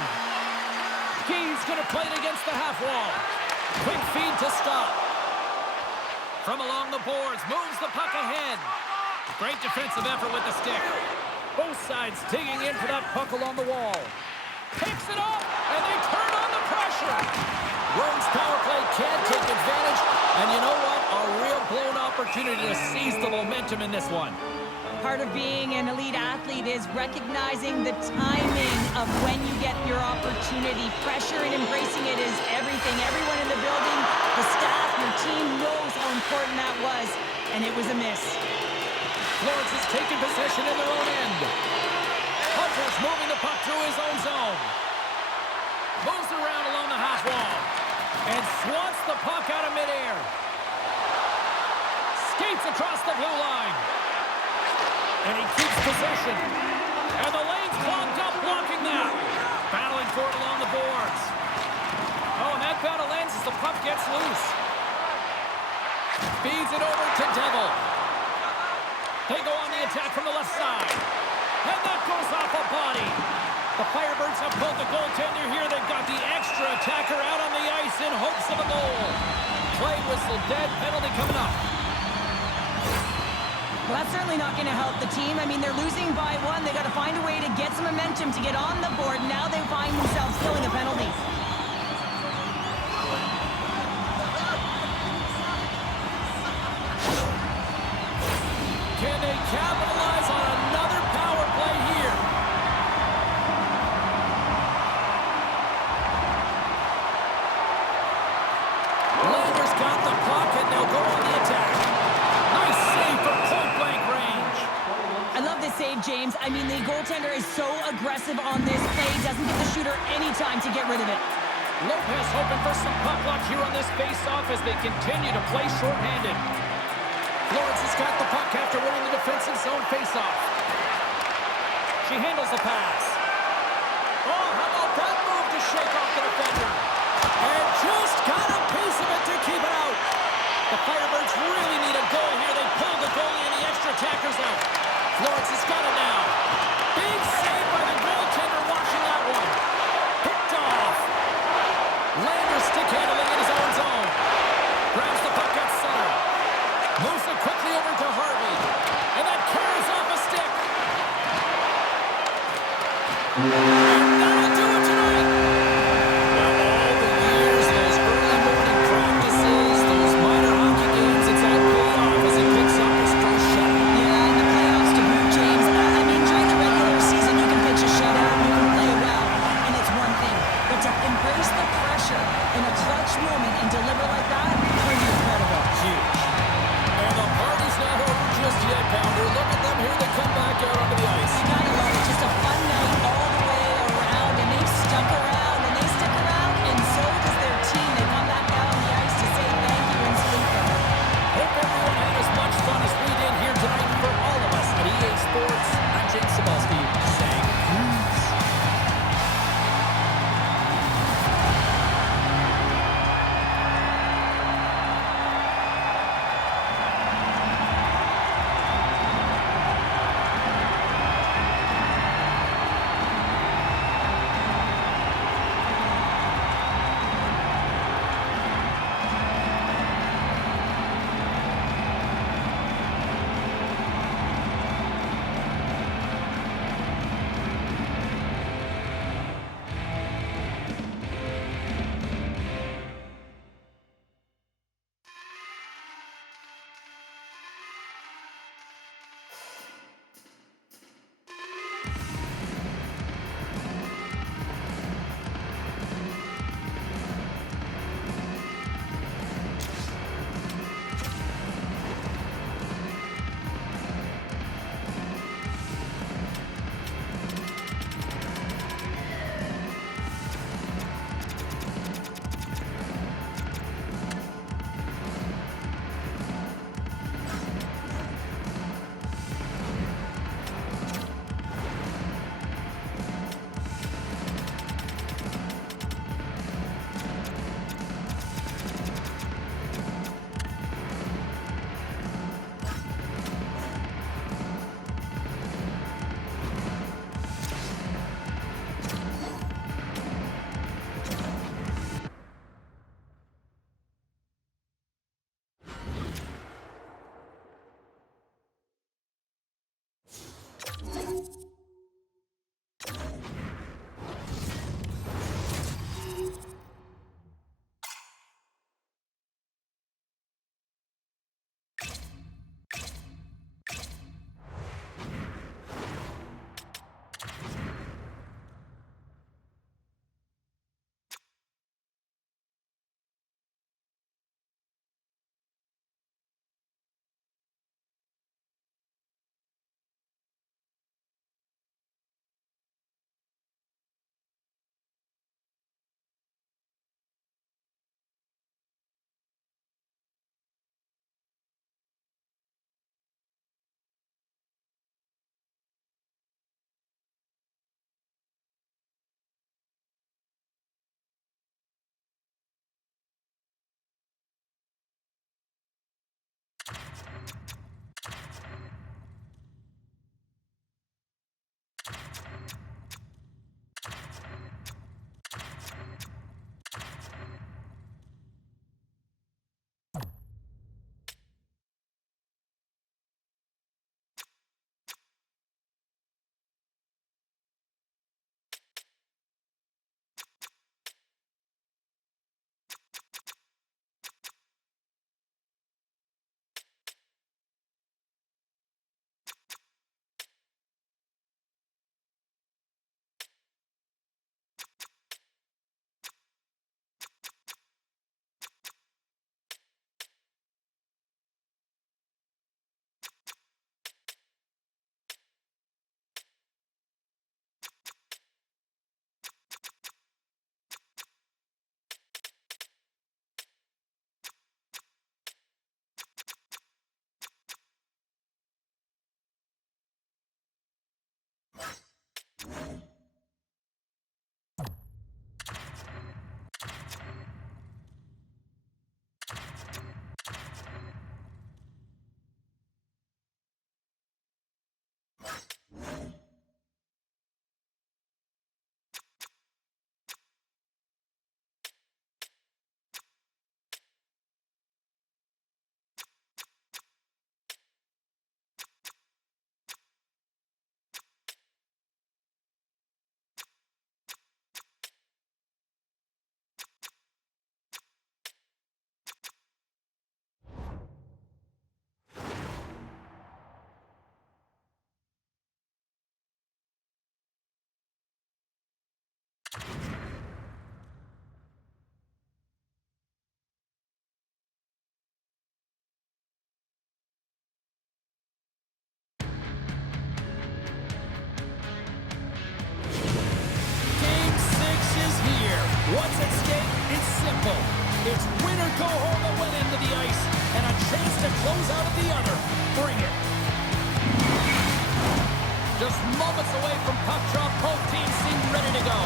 He's going to play it against the half wall. Quick feed to stop. From along the boards, moves the puck ahead. Great defensive effort with the stick. Both sides digging in for that puck along the wall. Picks it up, and they turn on the pressure. Rome's power play can't take advantage, and you know what? A real blown opportunity to seize the momentum in this one. Part of being an elite athlete is recognizing the timing of when you get your opportunity. Pressure and embracing it is everything. Everyone in the building, the staff, your team knows how important that was, and it was a miss. Florence has taken possession in their own end. Hunter's moving the puck through his own zone. Moves around along the half wall. And swats the puck out of midair. Skates across the blue line. And he keeps possession. And the lane's clogged up, blocking that. Battling for it along the boards. Oh, and that battle ends as the puck gets loose. Feeds it over to Devil. They go on the attack from the left side. And that goes off a body. The Firebirds have pulled the goaltender here. They've got the extra attacker out on the ice in hopes of a goal. Play whistle dead. Penalty coming up. Well, that's certainly not going to help the team. I mean, they're losing by one. They've got to find a way to get some momentum to get on the board. Now they find themselves killing a penalty. Can they capitalize on another power play here? Landers got the puck, and they'll go on the attack. Nice save from point-blank range. I love this save, James. I mean, the goaltender is so aggressive on this play. Doesn't give the shooter any time to get rid of it. Lopez hoping for some puck luck here on this face-off as they continue to play shorthanded. Florence has got the puck after winning the defensive zone face-off. She handles the pass. Oh, how about that move to shake off the defender? And just got a piece of it to keep it out. The Firebirds really need a goal here. They pulled the goalie and the extra attackers out. Florence has got it now. Big save by the goaltender watching that one. Picked off. Landers stick handling in his own zone. Grabs the puck at center. Moves it quickly over to Harvey. And that carries off a stick. It's win or go home at one end of the ice, and a chance to close out at the other. Bring it. Just moments away from puck drop, both teams seem ready to go.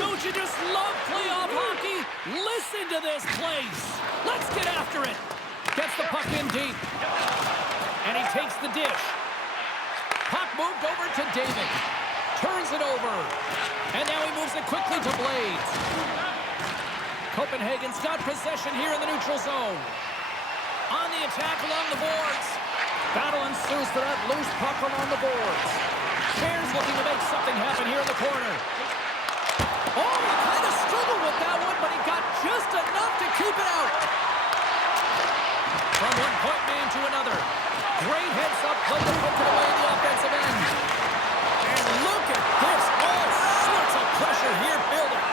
Don't you just love playoff hockey? Listen to this place. Let's get after it. Gets the puck in deep. And he takes the dish. Puck moved over to David. Turns it over. And now he moves it quickly to Blades. Copenhagen's got possession here in the neutral zone. On the attack along the boards. Battle ensues for that loose puck along the boards. Bears looking to make something happen here in the corner. Oh, he kind of struggled with that one, but he got just enough to keep it out. From one point man to another. Great heads-up play to put it away in the offensive end. And look at this. All sorts of pressure here building.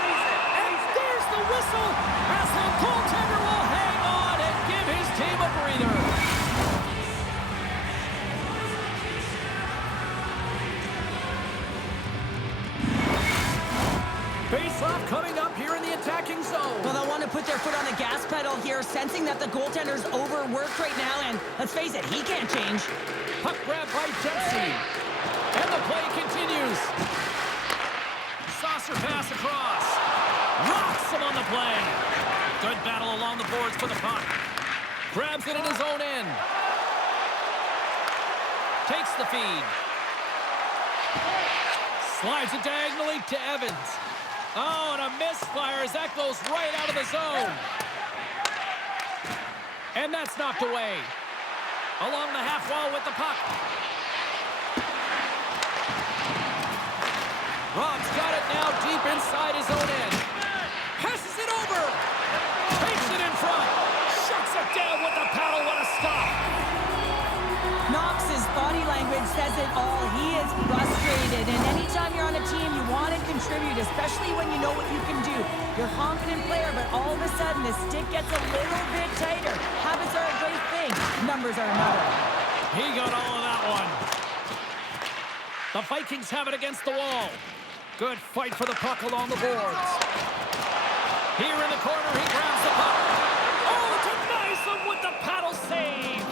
And there's the whistle as the goaltender will hang on and give his team a breather. Face-off coming up here in the attacking zone. Well, they'll want to put their foot on the gas pedal here, sensing that the goaltender's overworked right now, and let's face it, he can't change. Puck grab by Dempsey. And the play continues. Saucer pass across. Rocks him on the play. Good battle along the boards for the puck. Grabs it in his own end. Takes the feed. Slides it diagonally to Evans. Oh, and a misfire as that goes right out of the zone. And that's knocked away. Along the half wall with the puck. Rob's got it now deep inside his own end. Passes it over. Takes it in front. Shuts it down with the paddle. What a stop. Knox's body language says it all. He is frustrated, and anytime you're on a team, you want to contribute, especially when you know what you can do. You're a confident player, but all of a sudden, the stick gets a little bit tighter. Habits are a great thing. Numbers are another. He got all of that one. The Vikings have it against the wall. Good fight for the puck along the boards. Here in the corner, he grabs the puck. Oh, denies him with the paddle save.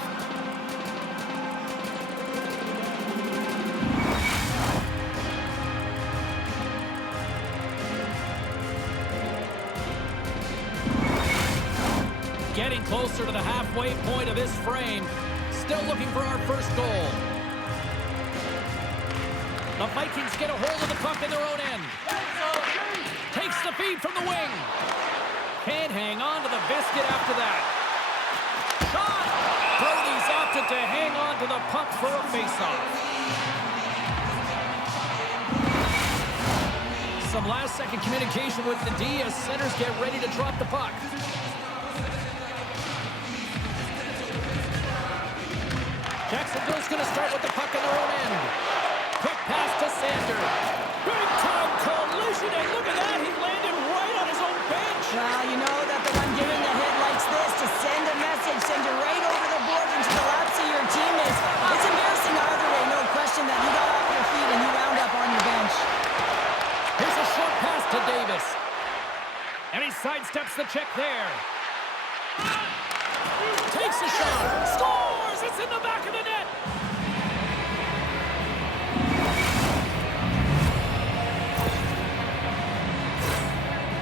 Getting closer to the halfway point of this frame. Still looking for our first goal. The Vikings get a hold of the puck in their own end. Takes the feed from the wing. Can't hang on to the biscuit after that. Shot! Brody's opted to hang on to the puck for a faceoff. Some last-second communication with the D as centers get ready to drop the puck. Jacksonville's going to start with the puck in their own end. Quick pass to Sander. Big-time collision, and look at that. He landed right on his own bench. Well, you know that the one giving the hit likes this to send a message, send you right over the board into the laps of your teammates. It's embarrassing either way, no question that you got off your feet and you wound up on your bench. Here's a short pass to Davis. And he sidesteps the check there. Takes a shot. Scores! It's in the back of the net.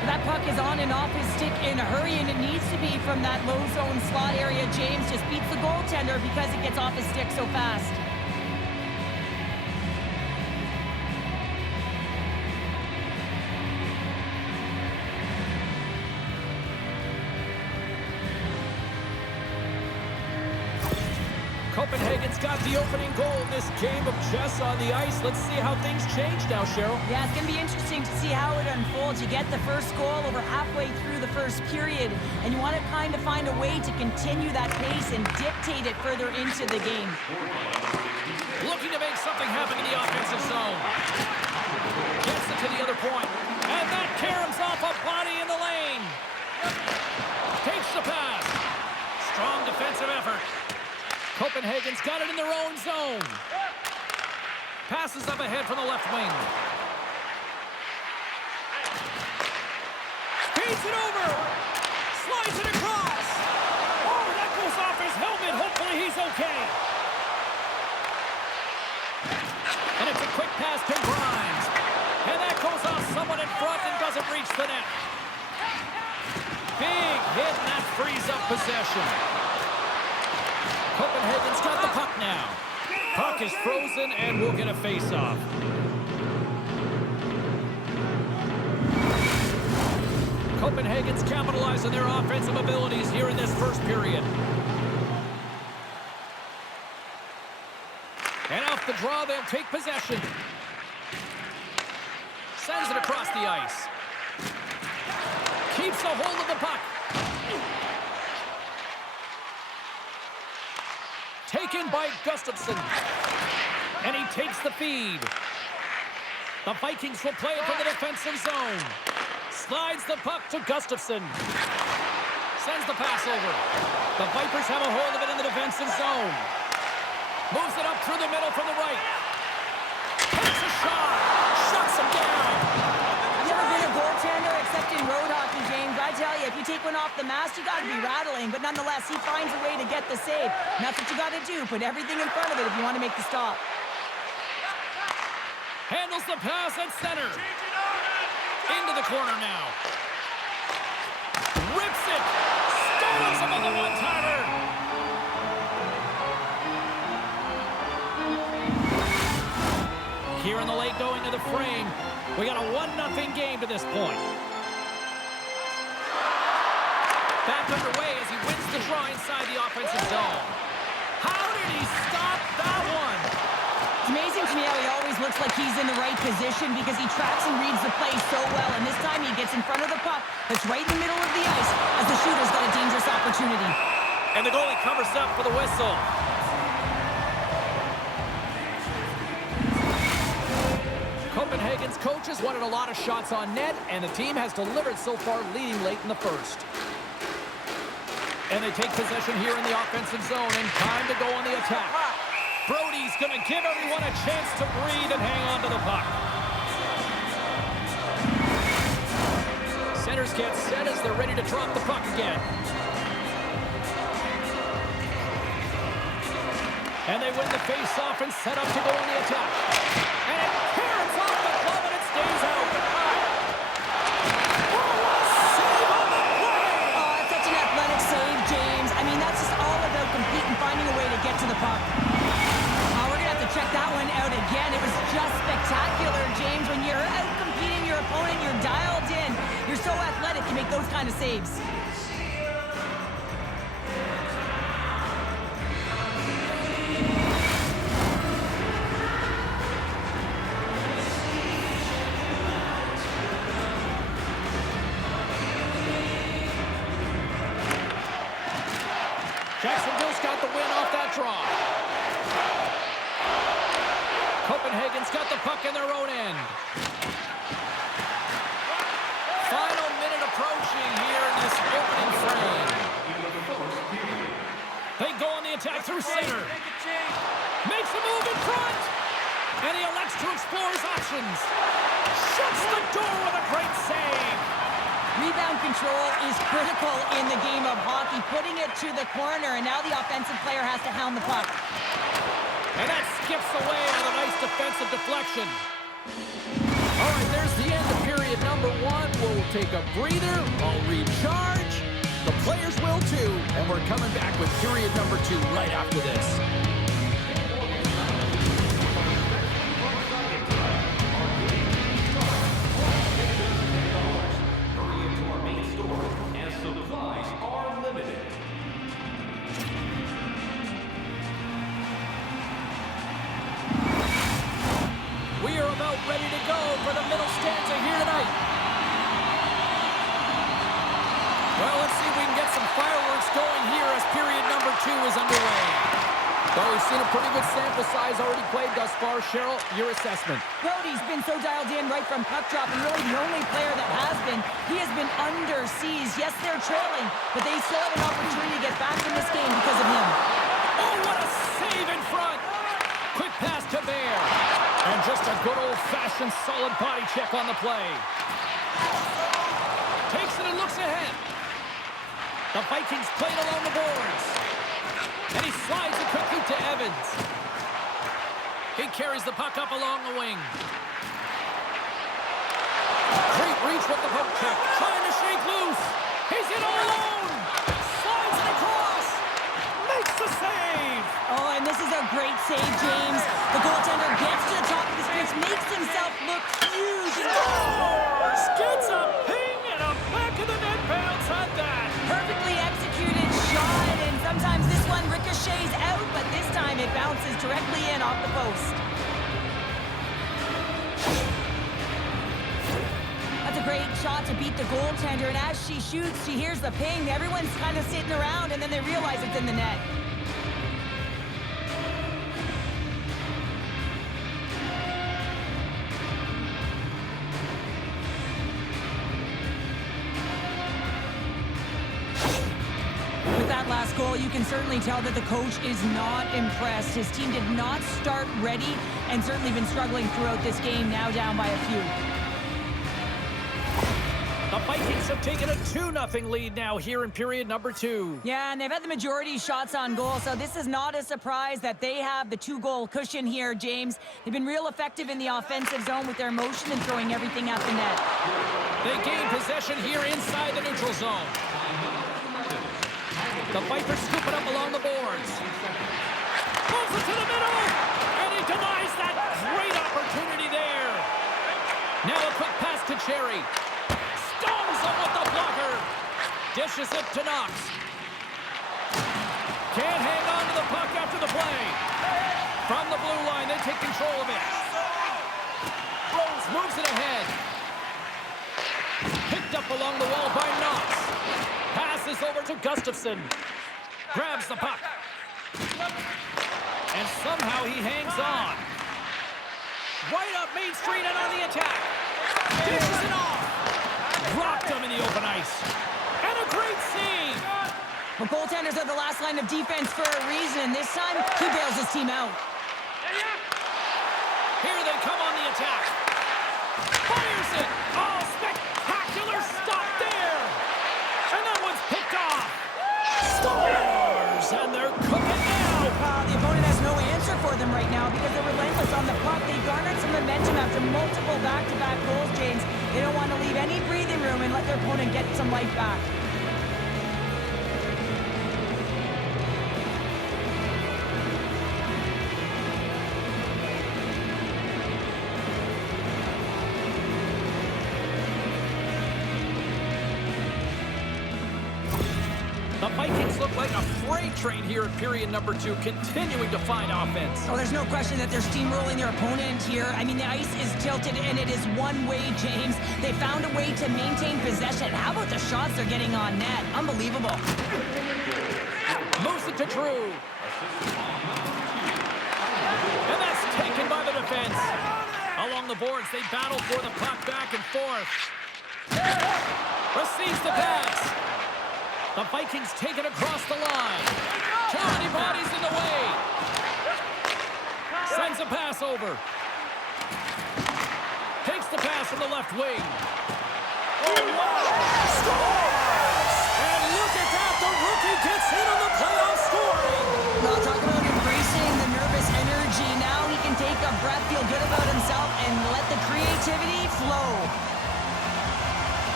That puck is on and off his stick in a hurry, and it needs to be from that low zone slot area. James just beats the goaltender because it gets off his stick so fast. Copenhagen's got the opening goal in this game of chess on the ice. Let's see how things change now, Cheryl. Yeah, it's going to be interesting to see how it unfolds. You get the first goal over halfway through the first period, and you want to kind of find a way to continue that pace and dictate it further into the game. Looking to make something happen in the offensive zone. Gets it to the other point. And that caroms off a body in the lane. Takes the pass. Strong defensive effort. Copenhagen's got it in their own zone. Passes up ahead from the left wing. Speeds it over. Slides it across. Oh, that goes off his helmet. Hopefully he's okay. And it's a quick pass to Grimes. And that goes off someone in front and doesn't reach the net. Big hit, and that frees up possession. Copenhagen's got the puck now. Puck is frozen, and we'll get a face-off. Copenhagen's capitalizing their offensive abilities here in this first period. And off the draw, they'll take possession. Sends it across the ice. Keeps a hold of the puck. Taken by Gustafsson. And he takes the feed. The Vikings will play it from the defensive zone. Slides the puck to Gustafsson. Sends the pass over. The Vipers have a hold of it in the defensive zone. Moves it up through the middle from the right. Takes a shot. Shuts him down. Never been a goaltender except in road hockey, James. I tell you, if you take one off the mast, you got to be rattling. But nonetheless, he finds a way to get the save. And that's what you got to do. Put everything in front of it if you want to make the stop. Handles the pass at center. Into the corner now. Rips it. Stones him on the one-timer. Here in the late going to the frame. We got a 1-0 game to this point. Back underway as he wins the draw inside the offensive zone. How did he stop that one? It's amazing to me how he always looks like he's in the right position because he tracks and reads the play so well. And this time he gets in front of the puck that's right in the middle of the ice as the shooter's got a dangerous opportunity. And the goalie covers up for the whistle. Copenhagen's coaches wanted a lot of shots on net, and the team has delivered so far, leading late in the first. And they take possession here in the offensive zone, and time to go on the attack. Brody's going to give everyone a chance to breathe and hang on to the puck. Centers get set as they're ready to drop the puck again. And they win the face-off and set up to go on the attack. And it caroms off the glove and it stays out. Oh, what a save on the play! Oh, it's such an athletic save, James. I mean, that's just all about competing, finding a way to get to the puck. Oh, we're going to have to check that one out again. It was just spectacular, James. When you're out competing your opponent, you're dialed in. You're so athletic, you make those kind of saves. Jacksonville's got the win off that draw. Copenhagen's got the puck in their own end. Final minute approaching here in this opening frame. They go on the attack through center. Makes a move in front. And he elects to explore his options. Shuts the door with a great save. Rebound control is critical in the game of hockey, putting it to the corner, and now the offensive player has to hound the puck. And that skips away on a nice defensive deflection. All right, there's the end of period number one will take a breather, I'll recharge. The players will too, and we're coming back with period number 2 right after this. We are about ready to go for the middle stanza here tonight. Well, let's see if we can get some fireworks going here as period number 2 is underway. Well, we've seen a pretty good sample size already played thus far. Cheryl, your assessment. Brody's been so dialed in right from puck drop, and really the only player that has been. He has been under siege. Yes, they're trailing, but they still have an opportunity to get back in this game because of him. Oh, what a save in front. Quick pass to Bear. And just a good old-fashioned solid body check on the play. Takes it and looks ahead. The Vikings played along the boards. And he slides it quickly to Evans. He carries the puck up along the wing. Great reach with the poke check. Trying to shake loose. He's in all alone. Slides it across. Makes the save. Oh, and this is a great save, James. The goaltender gets to the top of the crease, makes himself look huge. And Scores! Gets a ping and a back of the net bounce on that. perfectly executed shot, and sometimes this one ricochets out, but this time it bounces directly in off the post. That's a great shot to beat the goaltender, and as she shoots, she hears the ping. Everyone's kind of sitting around, and then they realize it's in the net. With that last goal, you can certainly tell that the coach is not impressed. His team did not start ready and certainly been struggling throughout this game, now down by a few. The Vikings have taken a 2-0 lead now here in period number 2. Yeah, and they've had the majority shots on goal, so this is not a surprise that they have the 2-goal cushion here, James. They've been real effective in the offensive zone with their motion and throwing everything at the net. They gain possession here inside the neutral zone. The Vipers scoop it up along the boards. Moves it to the middle, and he denies that great opportunity there. Now a quick pass to Cherry. Stones him with the blocker. Dishes it to Knox. Can't hang on to the puck after the play. From the blue line, they take control of it. Rose moves it ahead. Picked up along the wall by Knox. Passes over to Gustafsson. Grabs the puck. And somehow he hangs on. Right up Main Street and on the attack. Dishes it off. Dropped him in the open ice. And a great save. Well, goaltenders are the last line of defense for a reason. This time, he bails his team out. Here they come on the attack. Fires it. Oh, spectacular stop there. And that one's picked off. Scores. And they're cooking now. The opponent has no answer for them right now because they're relentless on the puck. They garnered some momentum after multiple back-to-back goals, James. They don't want to leave any breathing room and let their opponent get some life back. The Vikings look like a freight train here in period number 2, continuing to find offense. Oh, there's no question that they're steamrolling their opponent here. I mean, the ice is tilted, and it is one way, James. They found a way to maintain possession. How about the shots they're getting on net? Unbelievable. Moves it to Drew. And that's taken by the defense. Along the boards, they battle for the puck back and forth. Receives the pass. The Vikings take it across the line. Too many bodies in the way. Sends a pass over. Takes the pass from the left wing. Oh, wow! Scores! And look at that, the rookie gets in on the playoff scoring. Well, talk about embracing the nervous energy. Now he can take a breath, feel good about himself, and let the creativity flow.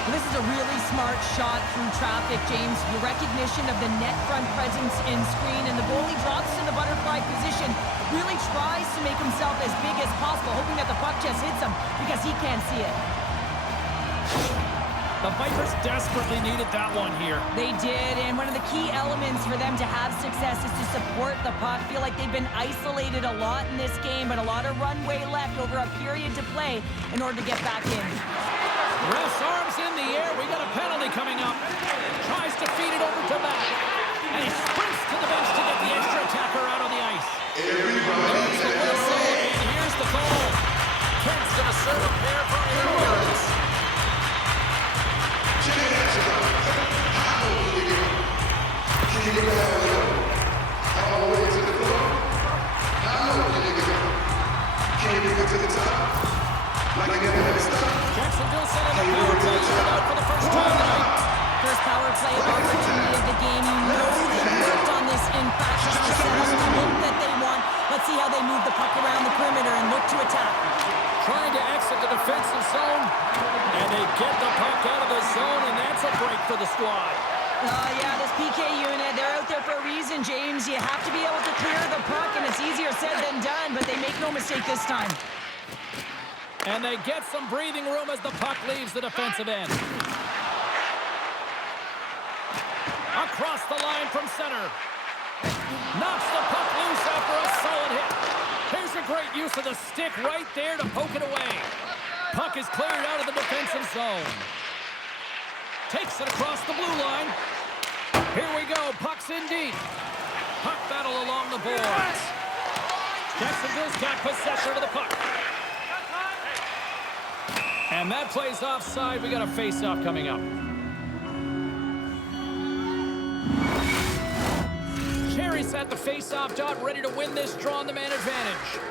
This is a really smart shot through traffic, James. The recognition of the net front presence in screen, and the goalie drops to the butterfly position. Really tries to make himself as big as possible, hoping that the puck just hits him because he can't see it. The Vipers desperately needed that one here. They did, and one of the key elements for them to have success is to support the puck. Feel like they've been isolated a lot in this game, but a lot of runway left over a period to play in order to get back in. Ref's arms in the air. We got a penalty coming up. Tries to feed it over to Matt. And he sprints to the bench to get the extra attacker out on the ice. There's the whistle, and here's the goal. Kent's going to serve a pair for Edwards. Jacksonville set in the power play out for the first time tonight. First power play opportunity of the game. You know they worked on this in practice to set up the look that they want. Let's see how they move the puck around the perimeter and look to attack. Trying to exit the defensive zone, and they get the puck out of the zone, and that's a break for the squad. Yeah, this PK unit, they're out there for a reason, James. You have to be able to clear the puck, and it's easier said than done, but they make no mistake this time. And they get some breathing room as the puck leaves the defensive end. Across the line from center. Knocks the puck loose after a solid hit. Here's a great use of the stick right there to poke it away. Puck is cleared out of the defensive zone. Takes it across the blue line. Here we go. Puck's in deep. Puck battle along the boards. Jacksonville's got possession of the puck. And that plays offside. We got a face-off coming up. Cherry's at the face-off dot, ready to win this draw on the man advantage.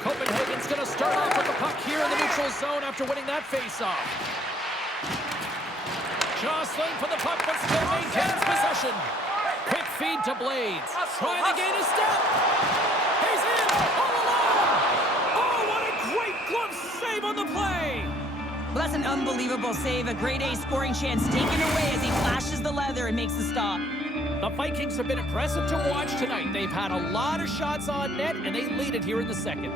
Copenhagen's going to start off with the puck here in the neutral zone after winning that face-off. Jostling for the puck, but still maintains possession. Quick feed to Blades. Trying to gain a step. He's in all alone. Oh, what a great glove save on the play. Well, that's an unbelievable save. A grade A scoring chance taken away as he flashes the leather and makes the stop. The Vikings have been impressive to watch tonight. They've had a lot of shots on net, and they lead it here in the second.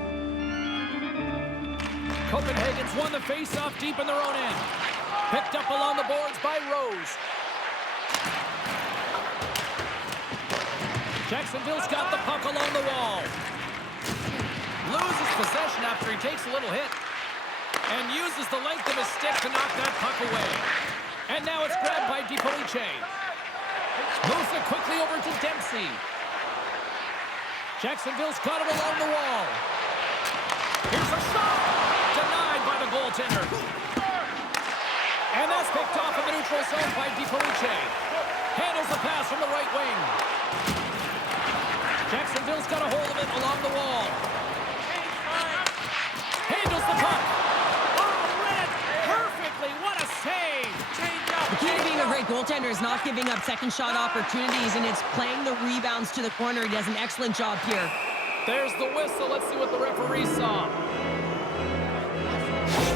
Copenhagen's won the face-off deep in their own end. Picked up along the boards by Rose. Jacksonville's got the puck along the wall. Loses possession after he takes a little hit. And uses the length of his stick to knock that puck away. And now it's grabbed by DiPolice. Moves it quickly over to Dempsey. Jacksonville's got it along the wall. Here's a shot. Denied by the goaltender. And that's picked off in the neutral zone by DiPolice. Handles the pass from the right wing. Jacksonville's got a hold of it along the wall. Handles the puck. The key to being a great goaltender is not giving up second shot opportunities, and it's playing the rebounds to the corner. He does an excellent job here. There's the whistle. Let's see what the referee saw.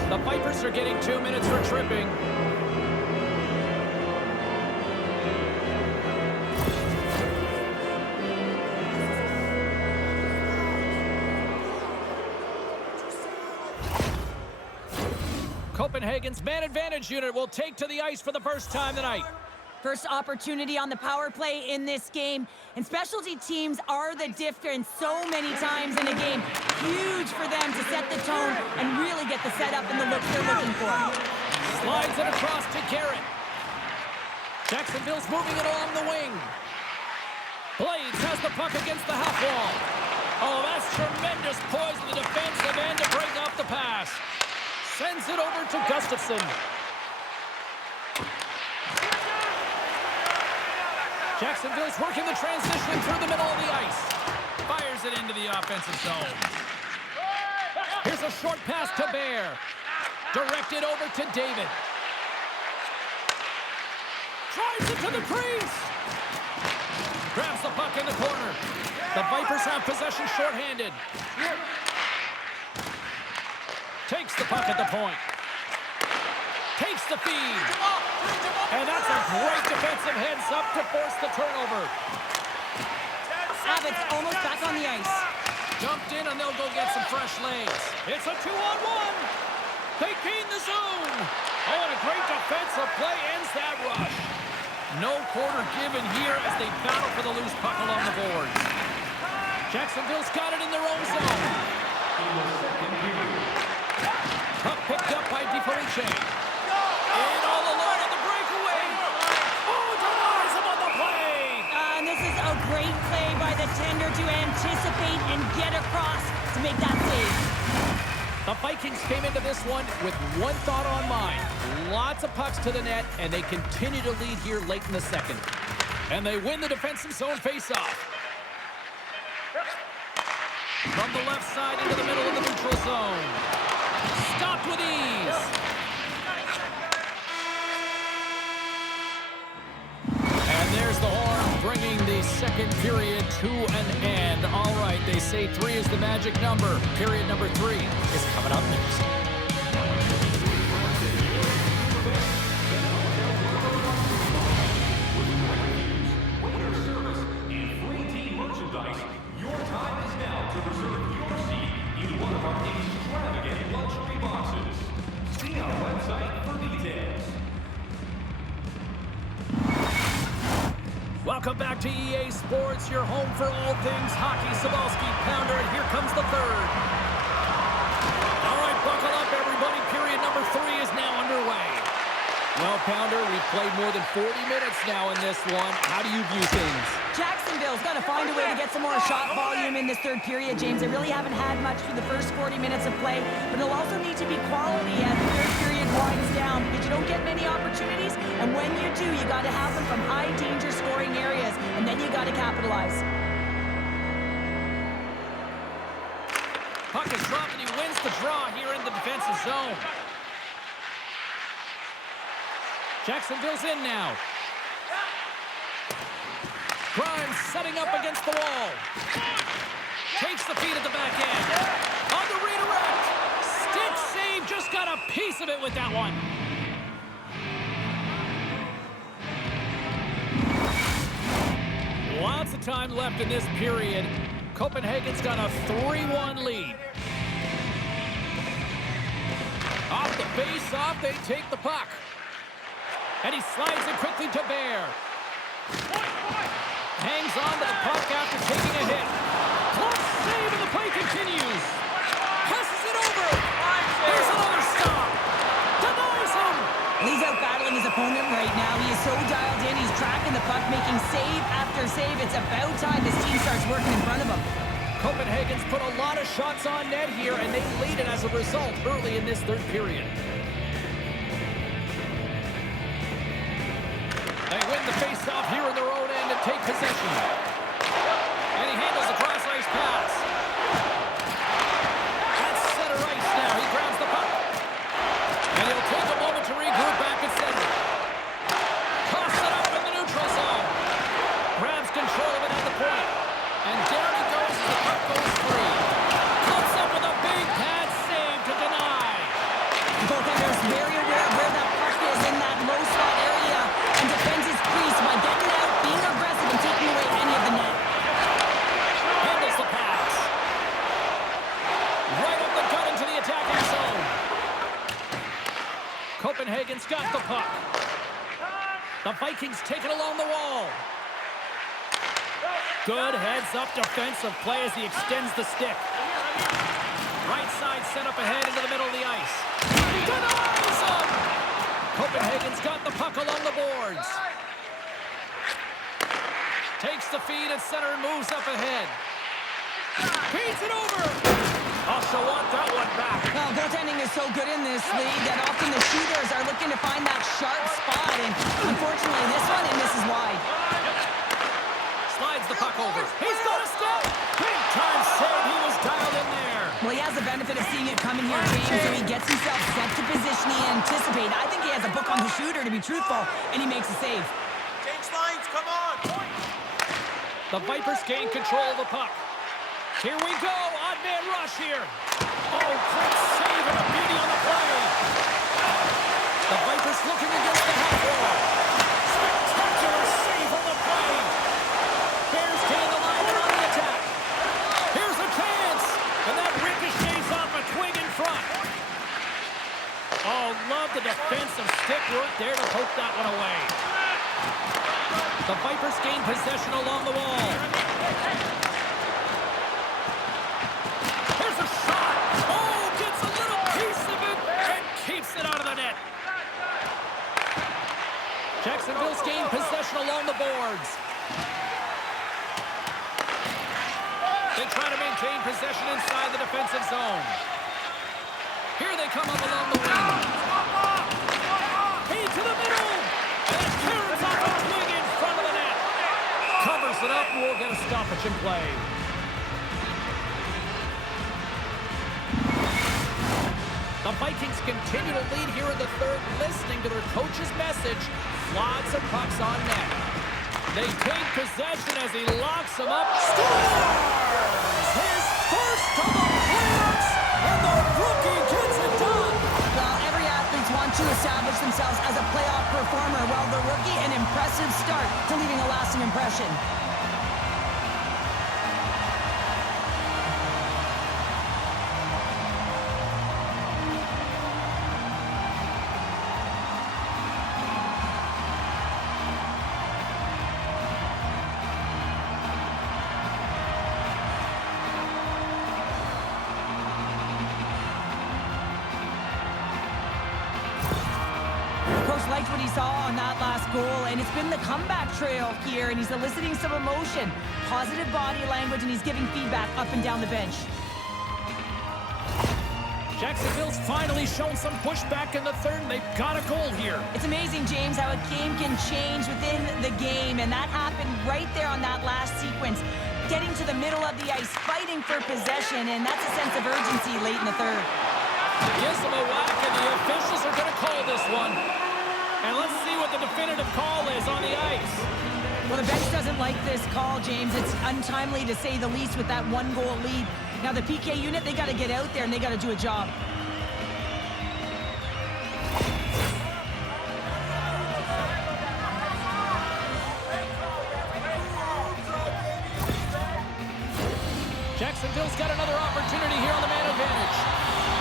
The Vipers are getting 2 minutes for tripping. Copenhagen's man advantage unit will take to the ice for the first time tonight. First opportunity on the power play in this game. And specialty teams are the difference so many times in a game. Huge for them to set the tone and really get the setup and the look they're looking for. Slides it across to Garrett. Jacksonville's moving it along the wing. Blades has the puck against the half wall. Oh, that's tremendous poise in the defensive end to break off the pass. Sends it over to Gustafsson. Jacksonville's working the transition through the middle of the ice. Fires it into the offensive zone. Here's a short pass to Bear. Directed over to David. Drives it to the crease. Grabs the puck in the corner. The Vipers have possession shorthanded. Takes the puck at the point. Takes the feed. And that's a great defensive heads-up to force the turnover. Abbott's almost back on the ice. Jumped in, and they'll go get some fresh legs. It's a 2-on-1. They gain the zone. Oh, and a great defensive play ends that rush. No quarter given here as they battle for the loose puck along the boards. Jacksonville's got it in their own zone. Puck picked up by DiFelice. In all alone on the breakaway. Oh, denies him on the play. And this is a great play by the tender to anticipate and get across to make that save. The Vikings came into this one with one thought on mind. Lots of pucks to the net, and they continue to lead here late in the second. And they win the defensive zone faceoff. From the left side into the middle of the neutral zone. Stopped with ease. And there's the horn, bringing the second period to an end. All right, they say 3 is the magic number. Period number 3 is coming up next. Welcome back to EA Sports, your home for all things hockey. Cybulski, Pounder, and here comes the third. All right, buckle up, everybody. Period number 3 is now underway. Well, Pounder, we've played more than 40 minutes now in this one. How do you view things? Jacksonville's got to find a way to get some more shot volume in this third period, James. They really haven't had much through the first 40 minutes of play, but it'll also need to be quality as the third period winds down because you don't get many opportunities, and when you do, you got to have them from high-danger scoring areas, and then you got to capitalize. Puck is dropped, and he wins the draw here in the defensive zone. Jacksonville's in now. Grimes setting up against the wall. Takes the feed at the back end. On the redirect. Stick save, just got a piece of it with that one. Lots of time left in this period. Copenhagen's got a 3-1 lead. Off the face-off, they take the puck. And he slides it quickly to Bear. Hangs on to the puck after taking a hit. Close save, and the play continues. Passes it over. There's another stop. Denies him. He's out battling his opponent right now. He is so dialed in. He's tracking the puck, making save after save. It's about time this team starts working in front of him. Copenhagen's put a lot of shots on net here, and they lead it as a result early in this third period. They win the face-off here in their own end and take possession. And he handles the cross-ice pass. That's center ice now. He grabs the puck. And he'll take a moment to regroup back at center. Toss it up in the neutral zone. Grabs control of it at the point. And down he goes as the puck goes free. Comes up with a big pad save to deny. The goaltender's very aware of where that puck is in that low slot area and defends his crease by getting out, being aggressive, and taking away any of the net. Handles the pass. Right up the gut into the attacking zone. Copenhagen's got the puck. The Vikings take it along the wall. Good heads-up defensive play as he extends the stick. Right side set up ahead into the middle of the ice. Denies him! Copenhagen's got the puck along the boards. Takes the feed at center and moves up ahead. Feeds it over! Also want that one back. Well, goaltending is so good in this league that often the shooters are looking to find that sharp spot, and unfortunately this one, he misses wide. Slides the puck over. He's got a step! Big time save, he was dialed in there. Well, he has the benefit of seeing it coming here, James, so he gets himself set to position he anticipated. I think he has a book on the shooter, to be truthful, and he makes a save. Change lines, come on! The Vipers gain control of the puck. Here we go. Odd man rush here. Oh, quick save and a beauty on the play. The Vipers looking against the half wall. Spectacular save on the play. Bears gain the line and on the attack. Here's a chance. And that ricochets off a twig in front. Oh, love the defensive stick work there to poke that one away. The Vipers gain possession along the wall. Here's a shot. Oh, gets a little piece of it and keeps it out of the net. Jacksonville's gained possession along the boards. They try to maintain possession inside the defensive zone. Here they come up along the wing. Hey, to the middle. And clearance off a twig in front of the net. Covers it up and we'll get a stoppage in play. The Vikings continue to lead here in the third, listening to their coach's message. Lots of pucks on net. They take possession as he locks them up. Scores! His first of the playoffs, and the rookie gets it done. Well, every athlete wants to establish themselves as a playoff performer. Well, the rookie, an impressive start to leaving a lasting impression. Liked what he saw on that last goal, and it's been the comeback trail here, and he's eliciting some emotion, positive body language, and he's giving feedback up and down the bench. Jacksonville's finally shown some pushback in the third, and they've got a goal here. It's amazing, James, how a game can change within the game, and that happened right there on that last sequence. Getting to the middle of the ice, fighting for possession, and that's a sense of urgency late in the third. Gives them a whack, and the officials are going to call this one. And let's see what the definitive call is on the ice. Well, the bench doesn't like this call, James. It's untimely to say the least with that one-goal lead. Now, the PK unit, they got to get out there and they got to do a job. Jacksonville's got another opportunity here on the man advantage.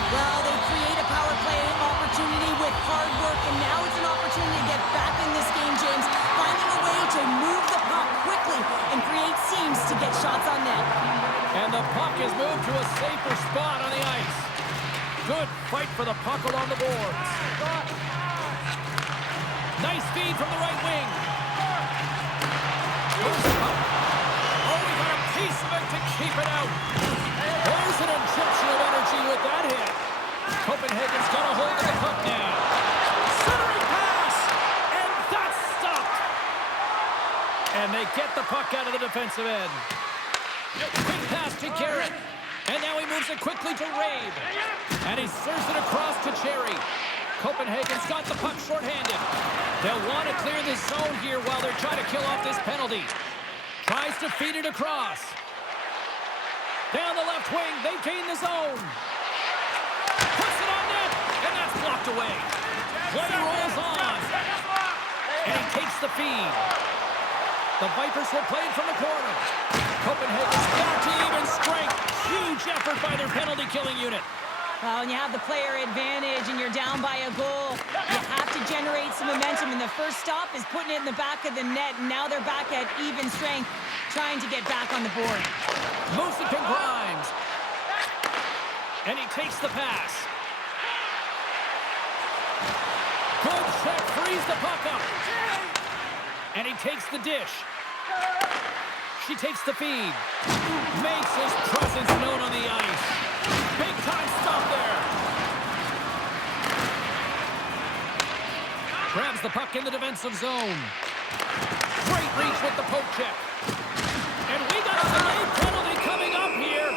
Well, they create a power play opportunity with hard work, and now it's an opportunity to get back in this game, James. Finding a way to move the puck quickly and create seams to get shots on net. And the puck is moved to a safer spot on the ice. Good fight for the puck along the boards. Nice feed from the right wing. Here's the puck. Oh, we got a piece of it to keep it out. There's an injection of energy with that hit. Copenhagen's got a hold of the puck now. Centering pass, and that's stopped. And they get the puck out of the defensive end. Quick pass to Garrett. And now he moves it quickly to Rave. And he serves it across to Cherry. Copenhagen's got the puck shorthanded. They'll want to clear this zone here while they're trying to kill off this penalty. Tries to feed it across. Down the left wing, they gain the zone. Puts it on net, and that's blocked away. Play rolls on. And he takes the feed. The Vipers will play it from the corner. Copenhagen's back to even strength. Huge effort by their penalty-killing unit. Well, when you have the player advantage and you're down by a goal, you have to generate some momentum. And the first stop is putting it in the back of the net. And now they're back at even strength, trying to get back on the board. Moves it to Grimes. And he takes the pass. Good check, frees the puck up. And he takes the dish. She takes the feed. Makes his presence known on the ice. Big time stop there. Grabs the puck in the defensive zone. Great reach with the poke check. And we got a delayed penalty coming up here.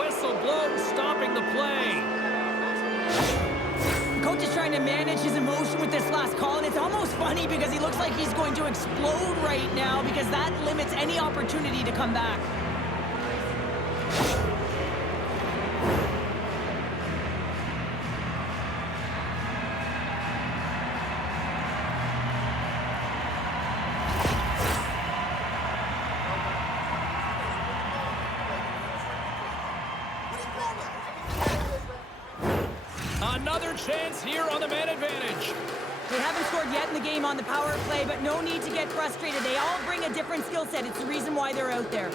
Whistle blows, stopping the play. Coach is trying to manage his emotion with this last call, and it's It's almost funny because he looks like he's going to explode right now because that limits any opportunity to come back. Another chance here on the man advantage. They haven't scored yet in the game on the power play, but no need to get frustrated. They all bring a different skill set. It's the reason why they're out there.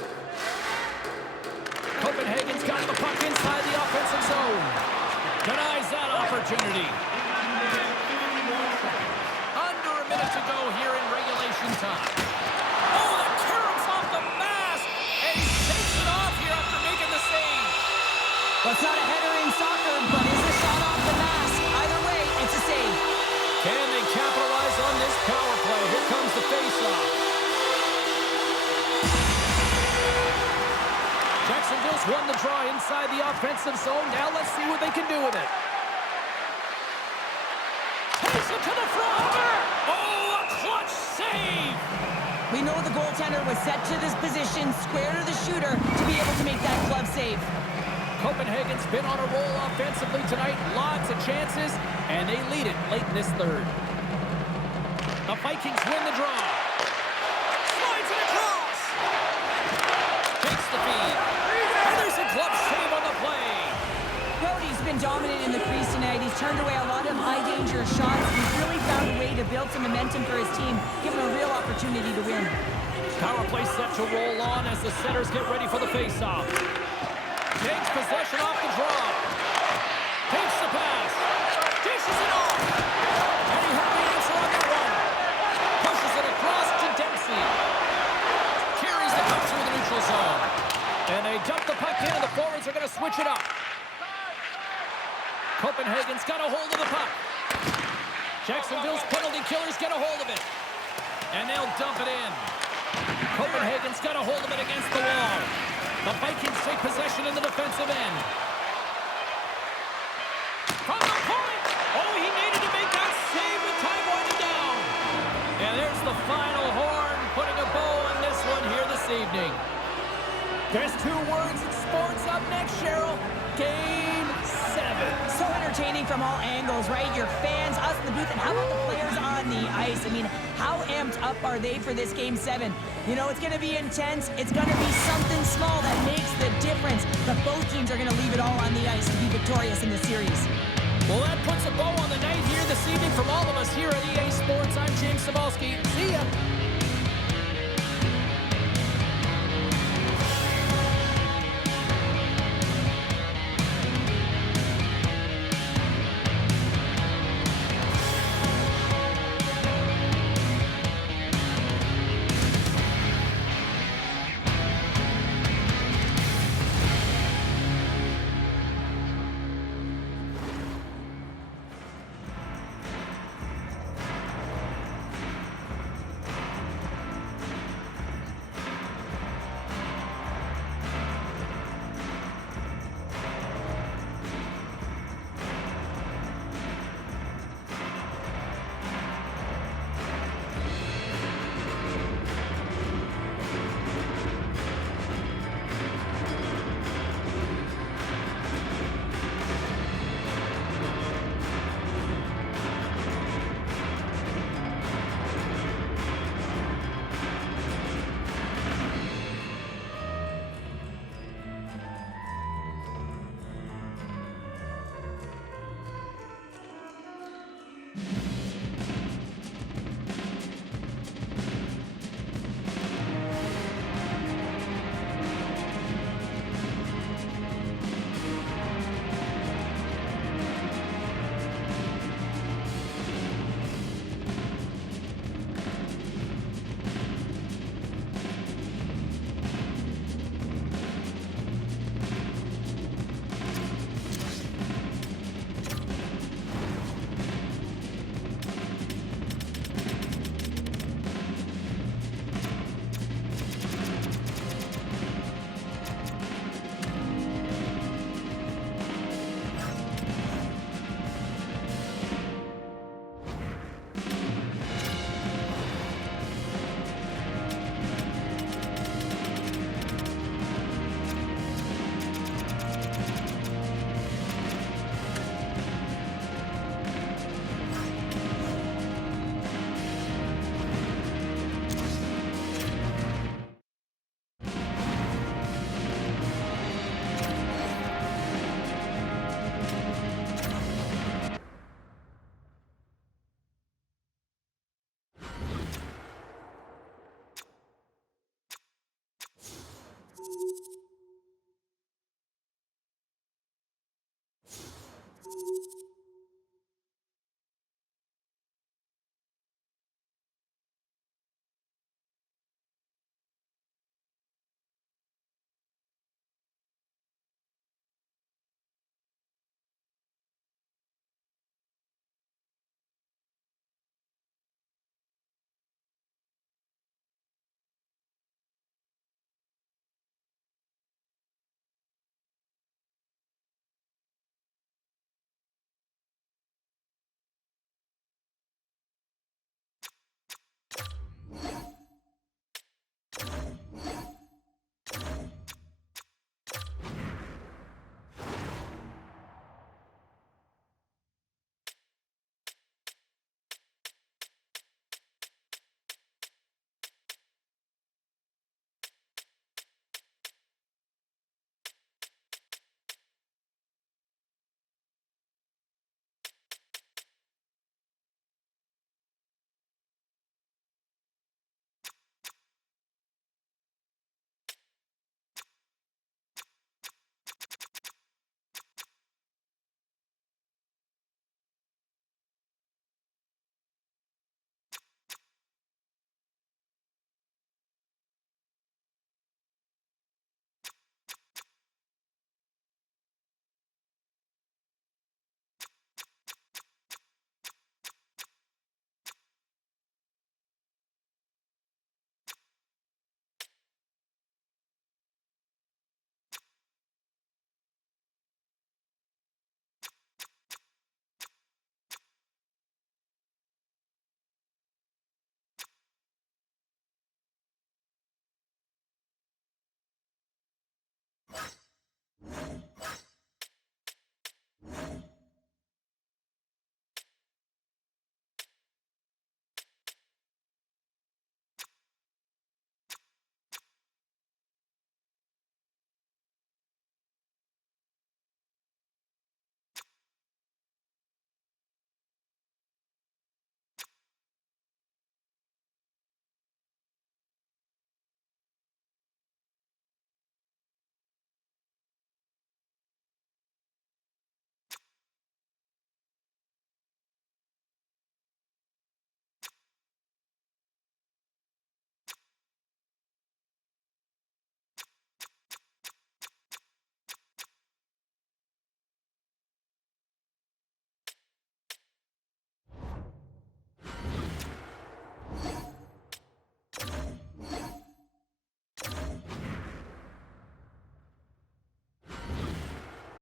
Copenhagen's got the puck inside the offensive zone. Denies that opportunity. Under a minute to go here in regulation time. Oh, the caroms off the mask! And he shakes it off here after making the save. Well, it's not a header in soccer, but is a shot off the mask. Either way, it's a save. Can they capitalize on this power play? Here comes the faceoff. Jacksonville's won the draw inside the offensive zone. Now let's see what they can do with it. Takes it to the front. Oh, a clutch save! We know the goaltender was set to this position, square to the shooter, to be able to make that glove save. Copenhagen's been on a roll offensively tonight. Lots of chances, and they lead it late in this third. The Vikings win the draw. Slides it across. Takes the feed. And there's a glove save on the play. Brody's been dominant in the crease tonight. He's turned away a lot of high-danger shots. He's really found a way to build some momentum for his team, give him a real opportunity to win. Power play set to roll on as the setters get ready for the face-off. Takes possession off the draw. Takes the pass. Dishes it off. And he had the answer on the run. Pushes it across to Dempsey. Carries the puck through the neutral zone. And they dump the puck in, and the forwards are going to switch it up. Copenhagen's got a hold of the puck. Jacksonville's penalty killers get a hold of it. And they'll dump it in. Copenhagen's got a hold of it against the wall. The Vikings take possession in the defensive end. From the point! Oh, he needed to make that save with time winding down. And there's the final horn, putting a bow on this one here this evening. There's 2 words in sports up next, Cheryl. Game 7. So entertaining from all angles, right? Your fans, us in the booth, and how about the players on the ice? I mean, how amped up are they for this Game 7? You know, it's going to be intense. It's going to be something small that makes the difference. But both teams are going to leave it all on the ice to be victorious in this series. Well, that puts a bow on the night here this evening from all of us here at EA